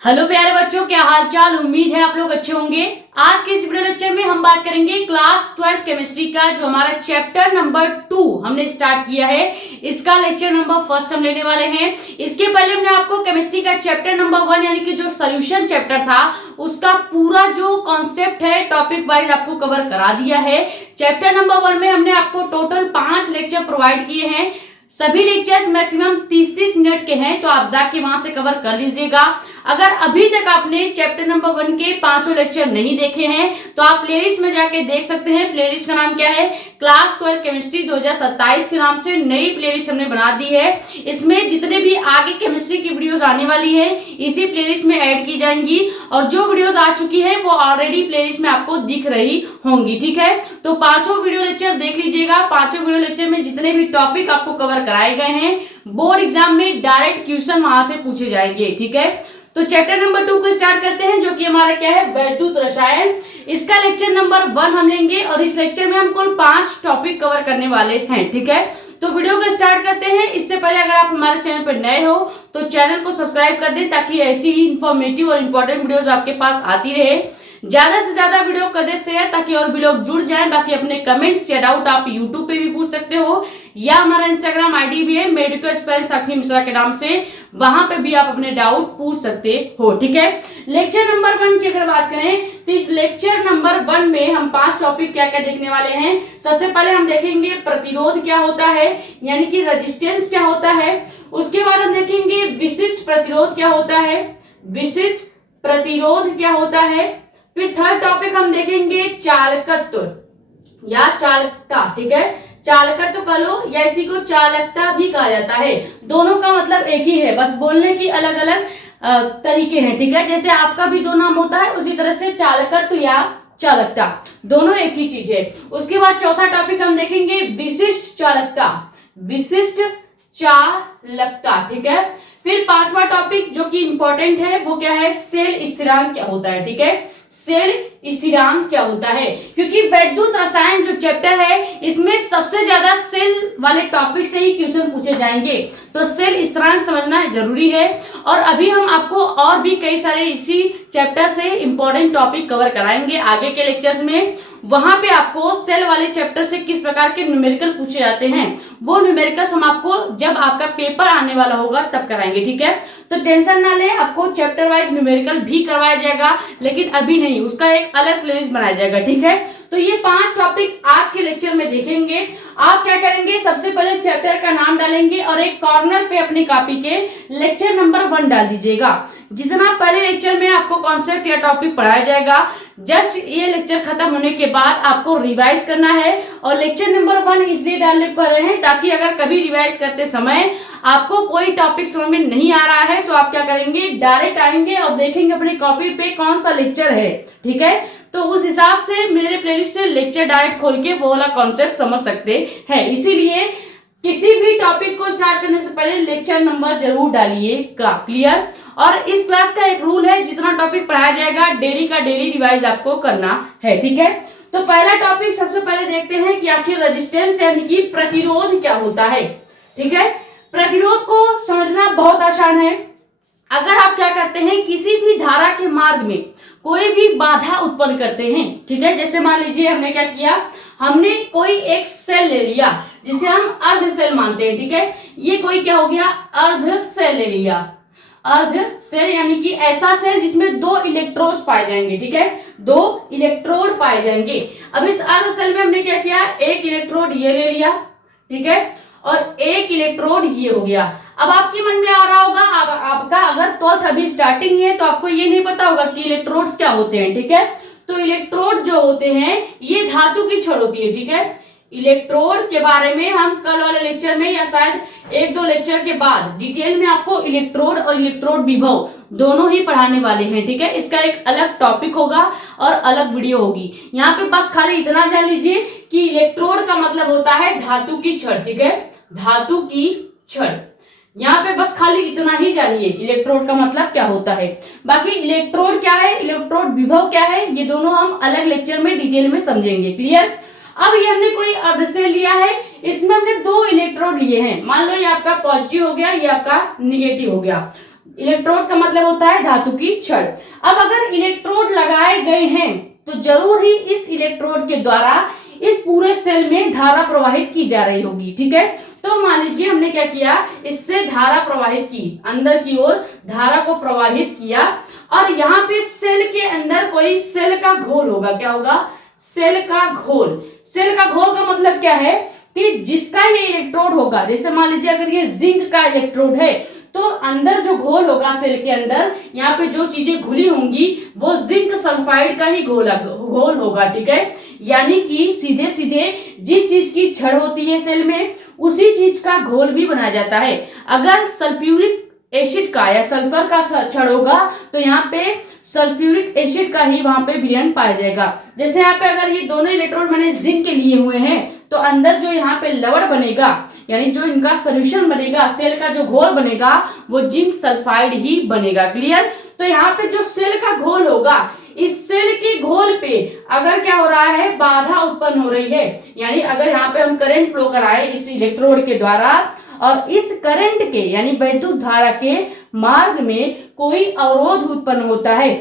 Hello प्यारे बच्चों, क्या हाल चाल। उम्मीद है आप लोग अच्छे होंगे। आज के इस वीडियो लेक्चर में हम बात करेंगे क्लास 12 केमिस्ट्री का, जो हमारा चैप्टर नंबर 2 हमने स्टार्ट किया है। इसका लेक्चर नंबर फर्स्ट हम लेने वाले हैं। इसके पहले हमने आपको केमिस्ट्री का चैप्टर नंबर 1 यानी कि जो सोल्यूशन चैप्टर था उसका पूरा जो कॉन्सेप्ट है टॉपिक वाइज आपको कवर करा दिया है। चैप्टर नंबर 1 में हमने आपको टोटल 5 लेक्चर प्रोवाइड किए हैं। सभी लेक्चर्स मैक्सिमम 30-30 मिनट के हैं, तो आप जाके वहां से कवर कर लीजिएगा। अगर अभी तक आपने चैप्टर नंबर 1 के 5 लेक्चर नहीं देखे हैं तो आप प्लेलिस्ट में जाके देख सकते हैं। प्लेलिस्ट का नाम क्या है? क्लास 12 केमिस्ट्री 2027 के नाम से नई प्लेलिस्ट हमने बना दी है। इसमें जितने भी आगे केमिस्ट्री की वीडियोस आने वाली है इसी प्लेलिस्ट में ऐड की जाएंगी, और जो वीडियोस आ चुकी है वो ऑलरेडी प्लेलिस्ट में आपको दिख रही होंगी। ठीक है, तो 5 वीडियो लेक्चर देख लीजिएगा। 5 वीडियो लेक्चर में जितने भी टॉपिक आपको कवर कराए गए हैं बोर्ड एग्जाम में डायरेक्ट क्वेश्चन वहां से पूछे जाएंगे। ठीक है, तो चैप्टर नंबर 2 को स्टार्ट करते हैं, जो कि हमारा क्या है? वैद्युत रसायन। इसका लेक्चर नंबर 1 हम लेंगे और इस लेक्चर में हम कुल 5 टॉपिक कवर करने वाले हैं। ठीक है, तो वीडियो को स्टार्ट करते हैं। इससे पहले अगर आप हमारे चैनल पर नए हो तो चैनल को सब्सक्राइब कर दें, ताकि ऐसी ही इंफॉर्मेटिव और इंपॉर्टेंट वीडियोस आपके पास आती रहे। ज्यादा से ज्यादा वीडियो कर दे शेयर, ताकि और भी लोग जुड़ जाएं। बाकी अपने कमेंट्स या डाउट आप यूट्यूब पे भी पूछ सकते हो, या हमारा इंस्टाग्राम आईडी भी है मेडिकल स्पेल साक्षी मिश्रा के नाम से, वहां पे भी आप अपने डाउट पूछ सकते हो। ठीक है, लेक्चर नंबर 1 की अगर बात करें तो इस लेक्चर नंबर 1 में हम 5 टॉपिक क्या क्या देखने वाले हैं। सबसे पहले हम देखेंगे प्रतिरोध क्या होता है, यानी कि रेजिस्टेंस क्या होता है। उसके बाद हम देखेंगे विशिष्ट प्रतिरोध क्या होता है, विशिष्ट प्रतिरोध क्या होता है। फिर थर्ड टॉपिक हम देखेंगे चालकत्व या चालकता। ठीक है, चालकत्व कह लो या इसी को चालकता भी कहा जाता है। दोनों का मतलब एक ही है, बस बोलने की अलग अलग तरीके हैं। ठीक है, जैसे आपका भी 2 नाम होता है उसी तरह से चालकत्व या चालकता दोनों एक ही चीज है। उसके बाद चौथा टॉपिक हम देखेंगे विशिष्ट चालकता, विशिष्ट चालकता। ठीक है, फिर 5वां टॉपिक जो कि इंपॉर्टेंट है वो क्या है? सेल स्थिरांक क्या होता है। ठीक है, सेल स्थिरांक क्या होता है, क्योंकि वैद्युत रसायन जो चैप्टर है इसमें सबसे ज्यादा सेल वाले टॉपिक से ही क्वेश्चन पूछे जाएंगे, तो सेल स्थिरांक समझना जरूरी है। और अभी हम आपको और भी कई सारे इसी चैप्टर से इंपॉर्टेंट टॉपिक कवर कराएंगे आगे के लेक्चर्स में। वहां पे आपको सेल वाले चैप्टर से किस प्रकार के न्यूमेरिकल पूछे जाते हैं वो न्यूमेरिकल्स हम आपको जब आपका पेपर आने वाला होगा तब कराएंगे। ठीक है, तो टेंशन ना लें, आपको चैप्टर वाइज न्यूमेरिकल भी करवाया जाएगा, लेकिन अभी नहीं, उसका एक अलग प्लेलिस्ट बनाया जाएगा। ठीक है, तो ये 5 टॉपिक आज के लेक्चर में देखेंगे। आप क्या करेंगे? सबसे पहले चैप्टर का नाम डालेंगे और एक कॉर्नर पे अपनी कॉपी के लेक्चर नंबर 1 डाल दीजिएगा। जितना पहले लेक्चर में आपको कॉन्सेप्ट या टॉपिक पढ़ाया जाएगा, जस्ट ये लेक्चर खत्म होने के बाद आपको रिवाइज करना है। और लेक्चर नंबर 1 इसलिए डालने कर रहे हैं ताकि अगर कभी रिवाइज करते समय आपको कोई टॉपिक समझ में नहीं आ रहा है तो आप क्या करेंगे? डायरेक्ट आएंगे और देखेंगे अपनी कॉपी पे कौन सा लेक्चर है। ठीक है, तो उस हिसाब से मेरे प्लेलिस्ट से लेक्चर डायरेक्ट खोल के वो वाला कॉन्सेप्ट समझ सकते हैं। इसीलिए किसी भी टॉपिक को स्टार्ट करने से पहले लेक्चर नंबर जरूर डालिएगा। क्लियर? और इस क्लास का एक रूल है, जितना टॉपिक पढ़ाया जाएगा डेली का डेली रिवाइज आपको करना है। ठीक है, तो पहला टॉपिक सबसे पहले देखते हैं कि आखिर रेजिस्टेंस यानी कि प्रतिरोध क्या होता है। ठीक है, प्रतिरोध को समझना बहुत आसान है। अगर आप क्या करते हैं, किसी भी धारा के मार्ग में कोई भी बाधा उत्पन्न करते हैं, ठीक है, जैसे मान लीजिए हमने क्या किया, हमने कोई एक सेल ले लिया जिसे हम अर्ध सेल मानते हैं। ठीक है, ये कोई क्या हो गया? अर्ध सेल ले लिया। अर्ध सेल यानी कि ऐसा सेल जिसमें 2 इलेक्ट्रोड्स पाए जाएंगे। ठीक है, 2 इलेक्ट्रोड पाए जाएंगे। अब इस अर्ध सेल में हमने क्या किया? एक इलेक्ट्रोड ये ले लिया, ठीक है, और एक इलेक्ट्रोड ये हो गया। अब आपके मन में आ रहा होगा, आपका अगर 12th अभी स्टार्टिंग है तो आपको ये नहीं पता होगा कि इलेक्ट्रोड्स क्या होते हैं। ठीक है, तो इलेक्ट्रोड जो होते हैं ये धातु की छड़ होती है। ठीक है, इलेक्ट्रोड के बारे में हम कल वाले लेक्चर में या शायद 1-2 लेक्चर के बाद डिटेल में आपको इलेक्ट्रोड और इलेक्ट्रोड विभव दोनों ही पढ़ाने वाले हैं। ठीक है, इसका एक अलग टॉपिक होगा और अलग वीडियो होगी। यहाँ पे बस खाली इतना जान लीजिए कि इलेक्ट्रोड का मतलब होता है धातु की छड़। ठीक है, धातु की छड़, यहाँ पे बस खाली इतना ही जानिए इलेक्ट्रोड का मतलब क्या होता है। बाकी इलेक्ट्रोड क्या है, इलेक्ट्रोड विभव क्या है, ये दोनों हम अलग लेक्चर में डिटेल में समझेंगे। क्लियर? अब ये हमने कोई अर्ध सेल लिया है, इसमें हमने 2 इलेक्ट्रोड लिए हैं। मान लो ये आपका पॉजिटिव हो गया, ये आपका निगेटिव हो गया। इलेक्ट्रोड का मतलब होता है धातु की छड़। अब अगर इलेक्ट्रोड लगाए गए हैं तो जरूर ही इस इलेक्ट्रोड के द्वारा इस पूरे सेल में धारा प्रवाहित की जा रही होगी, ठीक है। तो मान लीजिए हमने क्या किया, इससे धारा प्रवाहित की, अंदर की ओर धारा को प्रवाहित किया, और यहाँ पे सेल के अंदर कोई सेल का घोल होगा। क्या होगा? सेल का घोल। सेल का घोल का मतलब क्या है कि जिसका ये इलेक्ट्रोड होगा, जैसे मान लीजिए अगर ये जिंक का इलेक्ट्रोड है तो अंदर जो घोल होगा सेल के अंदर, यहाँ पे जो चीजें घुली होंगी वो जिंक सल्फाइड का ही घोल होगा, ठीक है। यानी कि सीधे सीधे जिस चीज की छड़ होती है सेल में उसी चीज का घोल भी बनाया जाता है। अगर सल्फ्यूरिक एसिड का या सल्फर का छड़ होगा तो यहाँ पे सल्फ्यूरिक एसिड का ही वहां पे विलयन पाया जाएगा। जैसे यहाँ पे अगर ये दोनों इलेक्ट्रोड मैंने जिंक के लिए हुए हैं तो अंदर जो यहाँ पे लवण बनेगा, यानी जो इनका सोल्यूशन बनेगा, सेल का जो घोल बनेगा वो जिंक सल्फाइड ही बनेगा। क्लियर? तो यहाँ पे जो सेल का घोल होगा, इस सेल के घोल पे अगर क्या हो रहा है, बाधा उत्पन्न हो रही है, यानी अगर यहाँ पे हम करंट फ्लो कराए इस इलेक्ट्रोड के द्वारा और इस करंट के यानी वैद्युत धारा के मार्ग में कोई अवरोध उत्पन्न होता है,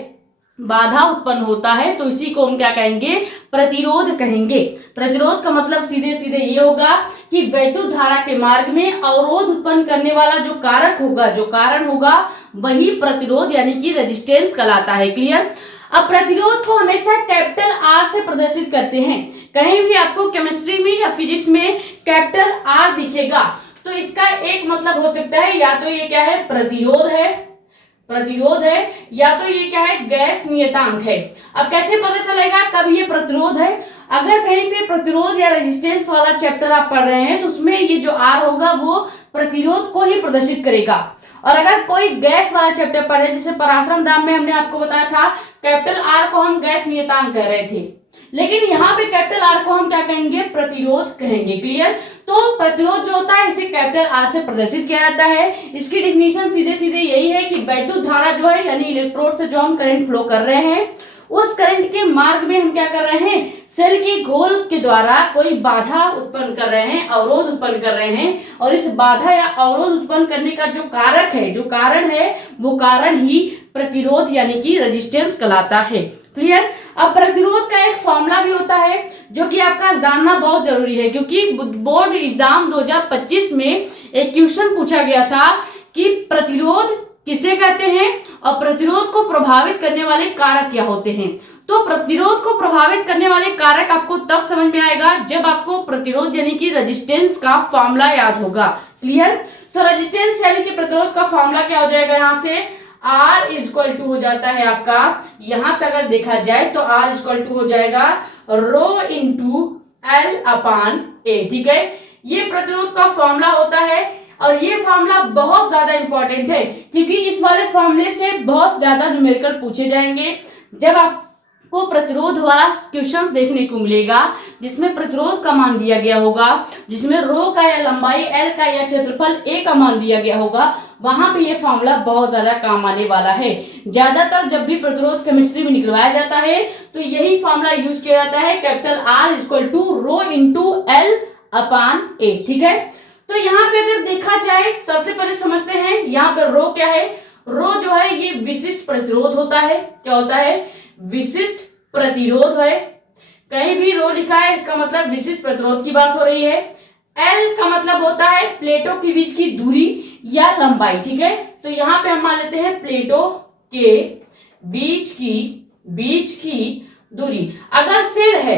बाधा उत्पन्न होता है, तो इसी को हम क्या कहेंगे? प्रतिरोध कहेंगे। प्रतिरोध का मतलब सीधे सीधे ये होगा कि वैद्युत धारा के मार्ग में अवरोध उत्पन्न करने वाला जो कारक होगा, जो कारण होगा, वही प्रतिरोध यानी कि रेजिस्टेंस कहलाता है। क्लियर? अब प्रतिरोध को हमेशा कैपिटल आर से प्रदर्शित करते हैं। कहीं भी आपको केमिस्ट्री में या फिजिक्स में कैपिटल आर दिखेगा तो इसका एक मतलब हो सकता है, या तो ये क्या है, प्रतिरोध है, या तो ये क्या है, गैस नियतांक है। अब कैसे पता चलेगा कब ये प्रतिरोध है? अगर कहीं पे प्रतिरोध या रेजिस्टेंस वाला चैप्टर आप पढ़ रहे हैं तो उसमें ये जो आर होगा वो प्रतिरोध को ही प्रदर्शित करेगा। और अगर कोई गैस वाला चैप्टर पढ़े, जैसे पराश्रम दाम में हमने आपको बताया था कैपिटल आर को हम गैस नियतांक कह रहे थे, लेकिन यहाँ पे कैपिटल आर को हम क्या कहेंगे? प्रतिरोध कहेंगे। क्लियर? तो प्रतिरोध जो होता है इसे कैपिटल आर से प्रदर्शित किया जाता है। इसकी डिफिनीशन सीधे सीधे यही है कि वैद्युत धारा जो है, यानी इलेक्ट्रोड से जो हम करंट फ्लो कर रहे हैं, उस करंट के मार्ग में हम क्या कर रहे हैं, सेल के घोल के द्वारा कोई बाधा उत्पन्न कर रहे हैं, अवरोध उत्पन्न कर रहे हैं, और इस बाधा या अवरोध उत्पन्न करने का जो कारक है, जो कारण है, वो कारण ही प्रतिरोध यानी कि रेजिस्टेंस कहलाता है। क्लियर? अब प्रतिरोध का एक फॉर्मूला भी होता है जो कि आपका जानना बहुत जरूरी है, क्योंकि बोर्ड एग्जाम 2025 में एक क्वेश्चन पूछा गया था कि प्रतिरोध किसे कहते हैं और प्रतिरोध को प्रभावित करने वाले कारक क्या होते हैं। तो प्रतिरोध को प्रभावित करने वाले कारक आपको तब समझ में आएगा जब आपको प्रतिरोध यानी कि रेजिस्टेंस का फॉर्मूला याद होगा। क्लियर? तो रेजिस्टेंस यानी कि प्रतिरोध का फॉर्मूला क्या हो जाएगा, यहाँ से R इक्वल टू हो जाता है आपका, यहाँ पे अगर देखा जाए तो R इक्वल टू हो जाएगा रो इंटू L अपान A। ठीक है, ये प्रतिरोध का फॉर्मूला होता है और ये फॉर्मूला बहुत ज्यादा इंपॉर्टेंट है क्योंकि इस वाले फॉर्मूले से बहुत ज्यादा न्यूमेरिकल पूछे जाएंगे। जब आपको प्रतिरोध वाला क्वेश्चंस देखने को मिलेगा जिसमें प्रतिरोध का मान दिया गया होगा, जिसमें रो का या लंबाई L का या क्षेत्रफल A का मान दिया गया होगा, वहां पे ये फॉर्मूला बहुत ज्यादा काम आने वाला है। ज्यादातर जब भी प्रतिरोध केमिस्ट्री में निकलवाया जाता है तो यही फॉर्मूला यूज किया जाता है, capital R equal to rho into L upon A। ठीक है, तो यहाँ पे अगर देखा जाए सबसे पहले समझते हैं यहाँ पे रो क्या है। रो जो है ये विशिष्ट प्रतिरोध होता है। क्या होता है? विशिष्ट प्रतिरोध है। कहीं भी रो लिखा है इसका मतलब विशिष्ट प्रतिरोध की बात हो रही है। L का मतलब होता है प्लेटों के बीच की दूरी या लंबाई। ठीक है, तो यहाँ पे हम मान लेते हैं प्लेटों के बीच की दूरी। अगर सेल है,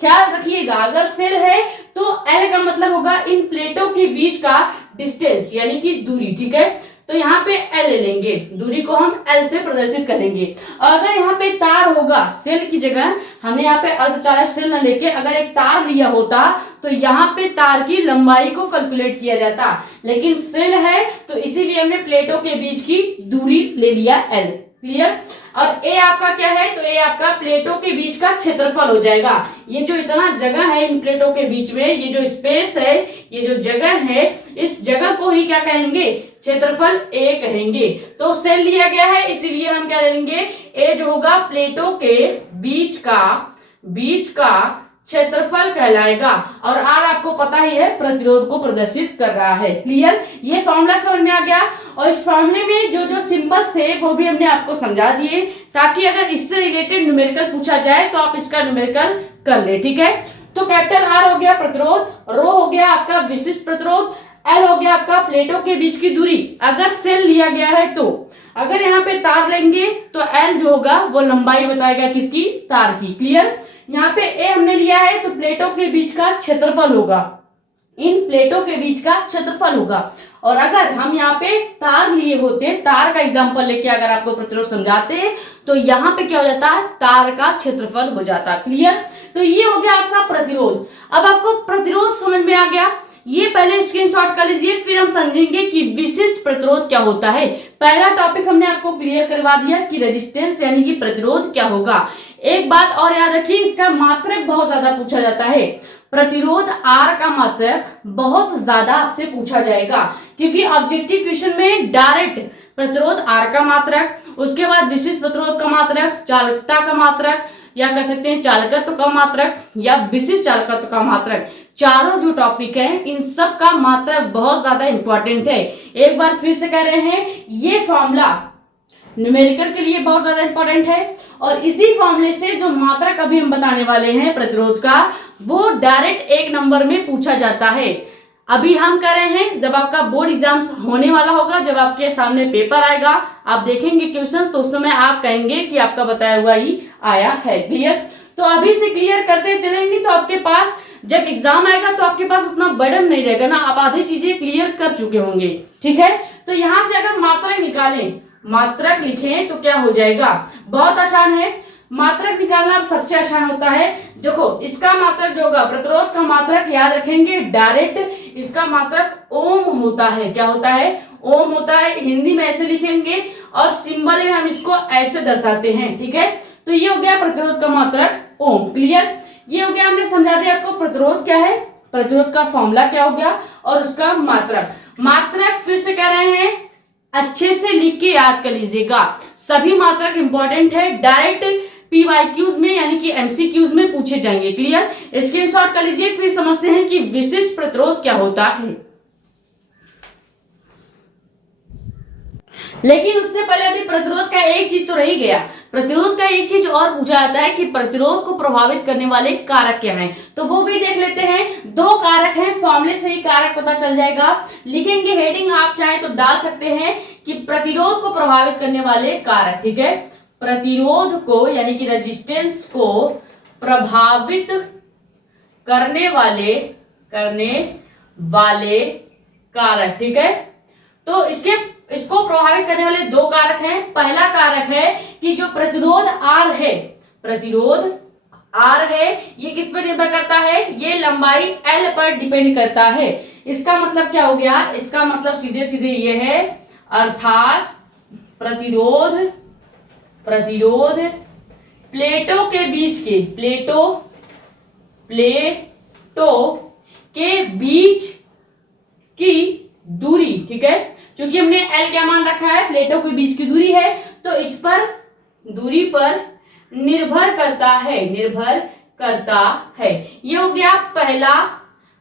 ख्याल रखिएगा, अगर सेल है तो L का मतलब होगा इन प्लेटों के बीच का डिस्टेंस यानी कि दूरी। ठीक है, तो यहाँ पे L ले लेंगे, दूरी को हम L से प्रदर्शित करेंगे। और अगर यहाँ पे तार होगा, सेल की जगह हमने यहाँ पे अर्धचालक सेल न लेके अगर एक तार लिया होता तो यहाँ पे तार की लंबाई को कैलकुलेट किया जाता, लेकिन सेल है तो इसीलिए हमने प्लेटों के बीच की दूरी ले लिया L। क्लियर? और A आपका क्या है? तो A आपका प्लेटों के बीच का क्षेत्रफल हो जाएगा। ये जो इतना जगह है इन प्लेटों के बीच में, ये जो स्पेस है, ये जो जगह है, इस जगह को ही क्या कहेंगे? क्षेत्रफल A कहेंगे। तो सेल लिया गया है इसीलिए हम क्या लेंगे? A जो होगा प्लेटों के बीच का क्षेत्रफल कहलाएगा। और आर आपको पता ही है प्रतिरोध को प्रदर्शित कर रहा है। क्लियर, ये फॉर्मूला समझ में आ गया। और इस फॉर्मूले में जो जो सिंबल्स थे वो भी हमने आपको समझा दिए, ताकि अगर इससे रिलेटेड न्यूमेरिकल पूछा जाए तो आप इसका न्यूमेरिकल कर ले। ठीक है, तो कैपिटल आर हो गया प्रतिरोध, रो हो गया आपका विशिष्ट प्रतिरोध, एल हो गया आपका प्लेटों के बीच की दूरी अगर सेल लिया गया है तो। अगर यहाँ पे तार लेंगे तो एल जो होगा वो लंबाई बताएगा किसकी, तार की। क्लियर, यहाँ पे ए हमने लिया है तो प्लेटों के बीच का क्षेत्रफल होगा, इन प्लेटों के बीच का क्षेत्रफल होगा। और अगर हम यहाँ पे तार लिए होते, तार का एग्जांपल लेके अगर आपको प्रतिरोध समझाते तो यहाँ पे क्या हो जाता है, तार का क्षेत्रफल हो जाता। क्लियर, तो ये हो गया आपका प्रतिरोध। अब आपको प्रतिरोध समझ में आ गया, ये पहले स्क्रीनशॉट कर लीजिए, फिर हम समझेंगे कि विशिष्ट प्रतिरोध क्या होता है। पहला टॉपिक हमने आपको क्लियर करवा दिया कि रेजिस्टेंस यानी कि प्रतिरोध क्या होगा। एक बात और याद रखिए, इसका मात्रक बहुत ज्यादा पूछा जाता है। प्रतिरोध आर का मात्रक बहुत ज्यादा आपसे पूछा जाएगा, क्योंकि ऑब्जेक्टिव क्वेश्चन में डायरेक्ट प्रतिरोध आर का मात्रक, उसके बाद विशिष्ट प्रतिरोध का मात्रक, चालकता का मात्रक, या कह सकते हैं चालकत्व का मात्रक या विशिष्ट चालकत्व का मात्रक, चारों जो टॉपिक है इन सब का मात्रक बहुत ज्यादा इंपॉर्टेंट है। एक बार फिर से कह रहे हैं, ये फॉर्मूला न्यूमेरिकल के लिए बहुत ज्यादा इंपॉर्टेंट है। और इसी फॉर्मूले से जो मात्रक अभी हम बताने वाले हैं प्रतिरोध का, वो डायरेक्ट एक नंबर में पूछा जाता है। अभी हम कर रहे हैं, जब आपका बोर्ड एग्जाम होने वाला होगा, जब आपके सामने पेपर आएगा, आप देखेंगे क्वेश्चंस, तो उस समय आप कहेंगे कि आपका बताया हुआ ही आया है। क्लियर, तो अभी से क्लियर करते चलेंगे तो आपके पास जब एग्जाम आएगा तो आपके पास उतना बर्डन नहीं रहेगा ना, आप आधी चीजें क्लियर कर चुके होंगे। ठीक है, तो यहां से अगर मात्रक निकालें, मात्रक लिखें तो क्या हो जाएगा, बहुत आसान है। मात्रक निकालना सबसे आसान होता है। देखो, इसका मात्रक जो होगा, प्रतिरोध का मात्रक याद रखेंगे डायरेक्ट, इसका मात्रक ओम होता है। क्या होता है, ओम होता है। हिंदी में ऐसे लिखेंगे और सिंबल में हम इसको ऐसे दर्शाते हैं। ठीक है, तो ये हो गया प्रतिरोध का मात्रक ओम। क्लियर, ये हो गया, हमने समझा दिया आपको प्रतिरोध क्या है, प्रतिरोध का फॉर्मूला क्या हो गया और उसका मात्रक। मात्रक फिर से कह रहे हैं, अच्छे से लिख के याद कर लीजिएगा, सभी मात्रक इंपॉर्टेंट है, डायरेक्ट पीवाईक्यूज में यानी कि एमसीक्यूज में पूछे जाएंगे। क्लियर, स्क्रीनशॉट कर लीजिए, फिर समझते हैं कि विशिष्ट प्रतिरोध क्या होता है। लेकिन उससे पहले अभी प्रतिरोध का एक चीज तो रह ही गया, प्रतिरोध का एक चीज और पूछा जाता है कि प्रतिरोध को प्रभावित करने वाले कारक क्या हैं, तो वो भी देख लेते हैं। दो कारक हैं, फॉर्मूले से ही कारक पता चल जाएगा। लिखेंगे हेडिंग, आप चाहे तो डाल सकते हैं कि प्रतिरोध को प्रभावित करने वाले कारक। ठीक है, प्रतिरोध को यानी कि रेजिस्टेंस को प्रभावित करने वाले कारक। ठीक है, तो इसको प्रभावित करने वाले दो कारक हैं। पहला कारक है कि जो प्रतिरोध आर है, प्रतिरोध आर है, ये किस पर निर्भर करता है, ये लंबाई एल पर डिपेंड करता है। इसका मतलब क्या हो गया, इसका मतलब सीधे सीधे ये है, अर्थात प्रतिरोध प्लेटों के बीच के प्लेटों के बीच की दूरी। ठीक है, क्योंकि हमने एल क्या मान रखा है, प्लेटों के बीच की दूरी है, तो इस पर दूरी पर निर्भर करता है। ये हो गया पहला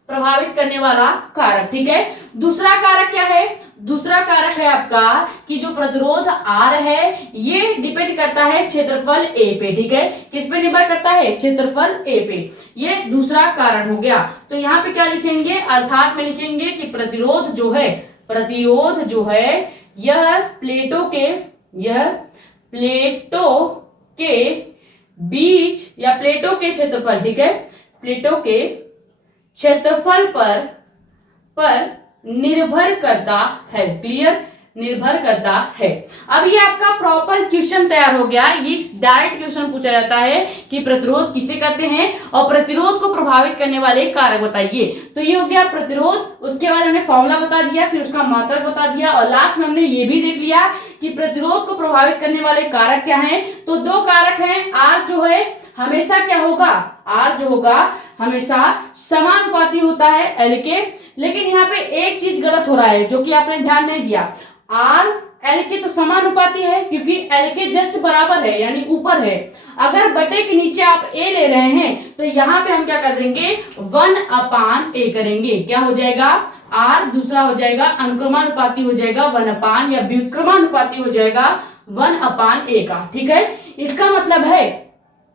प्रभावित करने वाला कारक। ठीक है, दूसरा कारक क्या है, दूसरा कारक है आपका कि जो प्रतिरोध आर है ये डिपेंड करता है क्षेत्रफल ए पे। ठीक है, किस पे निर्भर करता है, क्षेत्रफल ए पे। ये दूसरा कारण हो गया। तो यहाँ पे क्या लिखेंगे, अर्थात में लिखेंगे कि प्रतिरोध जो है यह प्लेटों के बीच या प्लेटों के क्षेत्रफल, ठीक है, प्लेटों के क्षेत्रफल पर निर्भर करता है। क्लियर, निर्भर करता है। अब ये आपका प्रॉपर क्वेश्चन तैयार हो गया। ये डायरेक्ट क्वेश्चन पूछा जाता है कि प्रतिरोध किसे कहते हैं और प्रतिरोध को प्रभावित करने वाले कारक बताइए। तो ये हो गया प्रतिरोध, उसके बाद हमने फॉर्मूला बता दिया, फिर उसका मात्रक बता दिया और लास्ट में हमने ये भी देख लिया कि प्रतिरोध को प्रभावित करने वाले कारक क्या हैं। तो दो कारक हैं, आर जो है हमेशा क्या होगा, आर जो होगा हमेशा समानुपाती होता है एल के। लेकिन यहाँ पे एक चीज गलत हो रहा है जो कि आपने ध्यान नहीं दिया, आर एल के तो समानुपाती है क्योंकि एल के जस्ट बराबर है यानी ऊपर है। अगर बटे के नीचे आप ए ले रहे हैं तो यहाँ पे हम क्या कर देंगे 1/a करेंगे। क्या हो जाएगा आर, दूसरा हो जाएगा अनुक्रमानुपाती हो जाएगा 1/, या व्युत्क्रमानुपाती हो जाएगा 1/a का। ठीक है, इसका मतलब है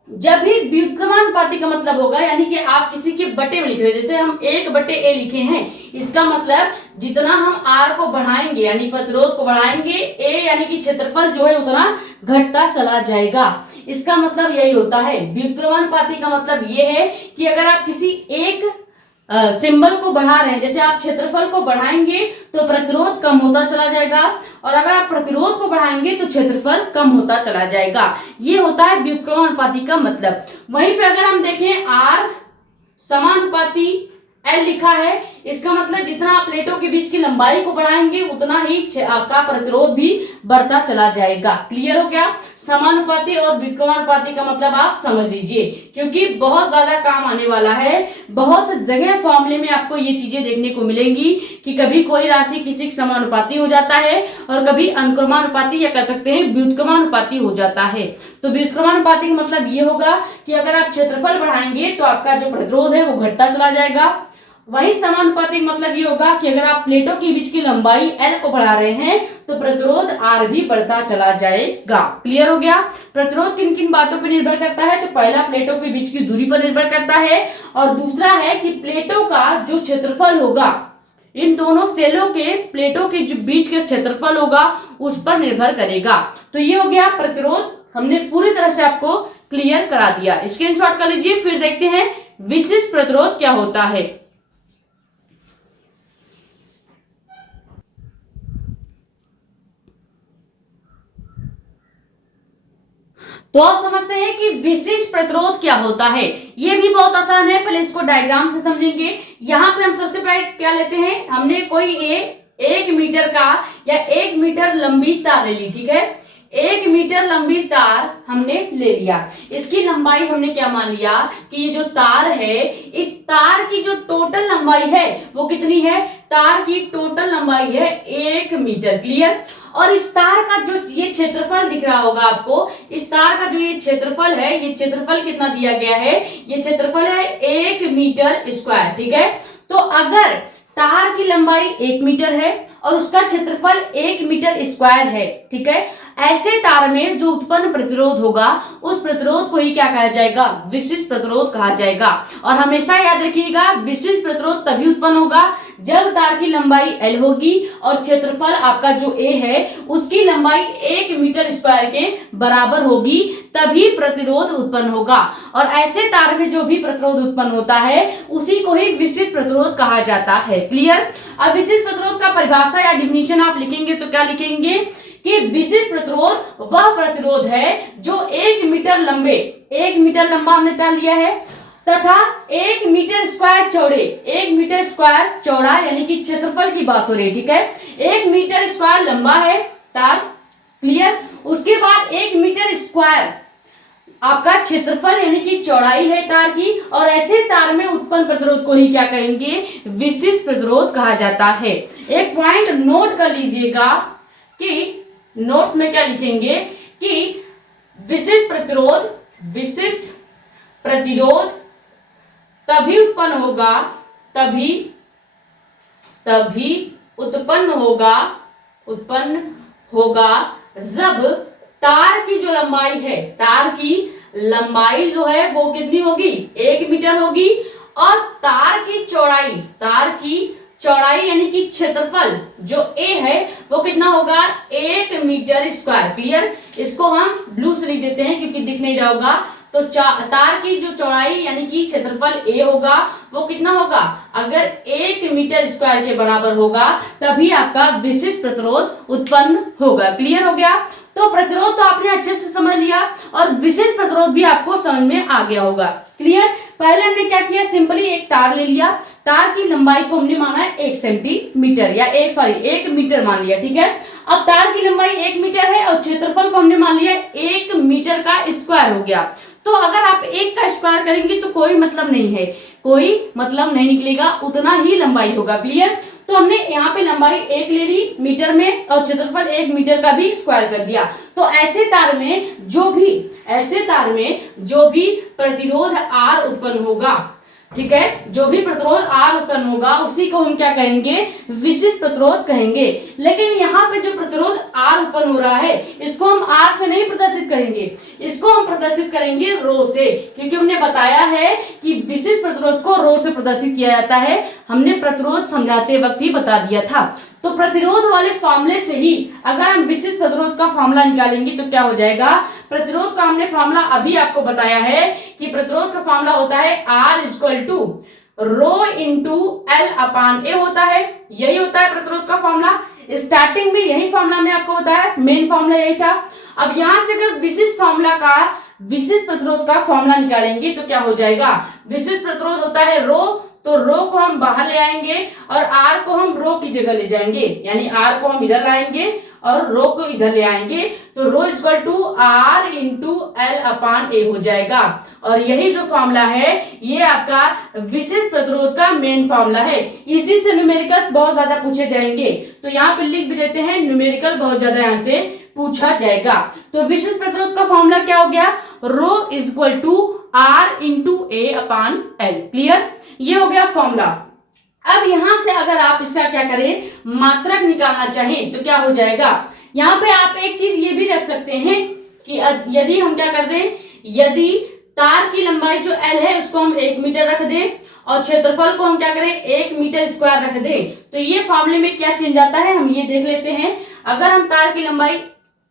जब भी व्युत्क्रमानुपाती का मतलब होगा यानी कि आप किसी के बटे में लिख रहे हैं, जैसे हम 1/a लिखे हैं, इसका मतलब जितना हम r को बढ़ाएंगे यानी प्रतिरोध को बढ़ाएंगे, a यानी कि क्षेत्रफल जो है उतना घटता चला जाएगा। इसका मतलब यही होता है। व्युत्क्रमानुपाती का मतलब ये है कि अगर आप किसी एक सिंबल को बढ़ा रहे हैं, जैसे आप क्षेत्रफल को बढ़ाएंगे तो प्रतिरोध कम होता चला जाएगा, और अगर आप प्रतिरोध को बढ़ाएंगे तो क्षेत्रफल कम होता चला जाएगा। ये होता है व्युत्क्रमानुपाती का मतलब। वहीं पे अगर हम देखें R समानुपाती L लिखा है, इसका मतलब जितना आप प्लेटों के बीच की लंबाई को बढ़ाएंगे उतना ही आपका प्रतिरोध भी बढ़ता चला जाएगा। क्लियर हो गया? समानुपाती और व्युत्क्रमानुपाती का मतलब आप समझ लीजिए, क्योंकि बहुत ज्यादा काम आने वाला है। बहुत जगह फॉर्मूले में आपको ये चीजें देखने को मिलेंगी कि कभी कोई राशि किसी के समानुपाती हो जाता है और कभी अनुक्रमानुपाती या कह सकते हैं व्युत्क्रमानुपाती हो जाता है। तो व्युत्क्रमानुपाती का मतलब ये होगा कि अगर आप क्षेत्रफल बढ़ाएंगे तो आपका जो प्रतिरोध है वो घटता चला जाएगा। वही समानुपाती मतलब ये होगा कि अगर आप प्लेटों के बीच की लंबाई L को बढ़ा रहे हैं तो प्रतिरोध R भी बढ़ता चला जाएगा। क्लियर हो गया? प्रतिरोध किन किन बातों पर निर्भर करता है? तो पहला प्लेटों के बीच की दूरी पर निर्भर करता है, और दूसरा है कि प्लेटों का जो क्षेत्रफल होगा, इन दोनों सेलों के प्लेटों के जो बीच के क्षेत्रफल होगा उस पर निर्भर करेगा। तो ये हो गया प्रतिरोध, हमने पूरी तरह से आपको क्लियर करा दिया। स्क्रीनशॉट कर लीजिए, फिर देखते हैं विशिष्ट प्रतिरोध क्या होता है। तो आप समझते हैं कि विशिष्ट प्रतिरोध क्या होता है। ये भी बहुत आसान है, पहले इसको डायग्राम से समझेंगे। यहाँ पे हम सबसे पहले क्या लेते हैं, हमने कोई 1 मीटर का या 1 मीटर लंबी तार ले ली। ठीक है, 1 मीटर लंबी तार हमने ले लिया। इसकी लंबाई हमने क्या मान लिया कि ये जो तार है, इस तार की जो टोटल लंबाई है वो कितनी है? तार की टोटल लंबाई है 1 मीटर। क्लियर? और इस तार का जो ये क्षेत्रफल दिख रहा होगा आपको, इस तार का जो ये क्षेत्रफल है, ये क्षेत्रफल कितना दिया गया है? ये क्षेत्रफल है 1 मीटर स्क्वायर। ठीक है, तो अगर तार की लंबाई 1 मीटर है और उसका क्षेत्रफल 1 मीटर स्क्वायर है, ठीक है, ऐसे तार में जो उत्पन्न प्रतिरोध होगा उस प्रतिरोध को ही क्या कहा जाएगा? विशिष्ट प्रतिरोध कहा जाएगा। और हमेशा याद रखिएगा, विशिष्ट प्रतिरोध तभी उत्पन्न होगा जब तार की लंबाई L होगी और क्षेत्रफल आपका जो A है उसकी लंबाई 1 मीटर स्क्वायर के बराबर होगी, तभी प्रतिरोध उत्पन्न होगा। और ऐसे तार में जो भी प्रतिरोध उत्पन्न होता है उसी को ही विशिष्ट प्रतिरोध कहा जाता है। क्लियर? अब विशिष्ट प्रतिरोध का परिभाषा या डिफिनीशन आप लिखेंगे तो क्या लिखेंगे कि विशिष्ट प्रतिरोध वह प्रतिरोध है जो 1 मीटर लंबे, 1 मीटर लंबा हमने तार लिया है, तथा 1 मीटर स्क्वायर चौड़े, 1 मीटर स्क्वायर चौड़ा यानी कि क्षेत्रफल की बात हो रही है। ठीक है, 1 मीटर स्क्वायर लंबा है तार। क्लियर? उसके बाद 1 मीटर स्क्वायर आपका क्षेत्रफल यानी कि चौड़ाई है तार की, और ऐसे तार में उत्पन्न प्रतिरोध को ही क्या कहेंगे? विशिष्ट प्रतिरोध कहा जाता है। एक पॉइंट नोट कर लीजिएगा कि नोट्स में क्या लिखेंगे कि विशिष्ट प्रतिरोध तभी उत्पन्न होगा जब तार की जो लंबाई है, तार की लंबाई जो है वो कितनी होगी? 1 मीटर होगी, और तार की चौड़ाई यानी कि क्षेत्रफल जो A है वो कितना होगा? 1 मीटर स्क्वायर। क्लियर? इसको हम ब्लू से लिख देते हैं क्योंकि दिख नहीं रहा होगा। तो तार की जो चौड़ाई यानी कि क्षेत्रफल A होगा वो कितना होगा? अगर 1 मीटर स्क्वायर के बराबर होगा तभी आपका विशिष्ट प्रतिरोध उत्पन्न होगा। क्लियर हो गया? तो प्रतिरोध तो आपने अच्छे से समझ लिया और विशिष्ट प्रतिरोध भी आपको समझ में आ गया होगा। क्लियर? पहले हमने क्या किया, सिंपली एक तार ले लिया, तार की लंबाई को हमने माना है 1 सेंटीमीटर या 1 मीटर मान लिया। ठीक है, अब तार की लंबाई 1 मीटर है और क्षेत्रफल को हमने मान लिया 1 मीटर का स्क्वायर हो गया। तो अगर आप 1 का स्क्वायर करेंगे तो कोई मतलब नहीं है, कोई मतलब नहीं निकलेगा, उतना ही लंबाई होगा। क्लियर? तो तो हमने यहाँ पे लंबाई 1 ले ली मीटर में और क्षेत्रफल 1 मीटर का भी स्क्वायर कर दिया। तो ऐसे तार में जो भी प्रतिरोध R उत्पन्न होगा, ठीक है, जो भी प्रतिरोध R उत्पन्न होगा उसी को हम क्या कहेंगे, विशिष्ट प्रतिरोध कहेंगे। लेकिन यहाँ पे जो प्रतिरोध R उत्पन्न हो रहा है इसको हम R से नहीं प्रदर्शित करेंगे, इसको हम प्रदर्शित करेंगे रो से, क्योंकि हमने बताया है कि विशिष्ट प्रतिरोध को रो से प्रदर्शित किया जाता है। हमने प्रतिरोध समझाते वक्त ही बता दिया था। तो प्रतिरोध वाले फॉर्मूले से ही अगर हम विशिष्ट प्रतिरोध का फॉर्मूला निकालेंगे तो क्या हो जाएगा, प्रतिरोध का हमने फॉर्मूला अभी आपको बताया है कि प्रतिरोध का फॉर्मूला होता है R equal to rho into L upon A होता है। यही होता है प्रतिरोध का फॉर्मूला। स्टार्टिंग में यही फॉर्मूला हमने आपको बताया, मेन फॉर्मूला यही था। अब यहां से अगर विशिष्ट प्रतिरोध का फॉर्मूला निकालेंगे तो क्या हो जाएगा, विशिष्ट प्रतिरोध होता है रो, तो रो को हम बाहर ले आएंगे और R को हम रो की जगह ले जाएंगे, यानी R को हम इधर लाएंगे और रो को इधर ले आएंगे, तो rho equal to R into L upon A हो जाएगा। और यही जो फॉर्मूला है ये आपका विशिष्ट प्रतिरोध का मेन फॉर्मूला है। इसी से न्यूमेरिकल्स बहुत ज्यादा पूछे जाएंगे, तो यहाँ पे लिख भी देते हैं, न्यूमेरिकल बहुत ज्यादा यहाँ से पूछा जाएगा। तो विशिष्ट प्रतिरोध का फॉर्मूला क्या हो गया, rho equal to R into A upon L. Clear, ये हो गया फॉर्मूला। अब यहां से अगर आप इसका क्या करें, मात्रक निकालना चाहें तो क्या हो जाएगा, यहाँ पे आप एक चीज ये भी रख सकते हैं कि यदि हम क्या कर दें, यदि तार की लंबाई जो L है उसको हम 1 मीटर रख दें और क्षेत्रफल को हम क्या करें 1 मीटर स्क्वायर रख दें, तो ये फॉर्मूले में क्या चेंज आता है हम ये देख लेते हैं। अगर हम तार की लंबाई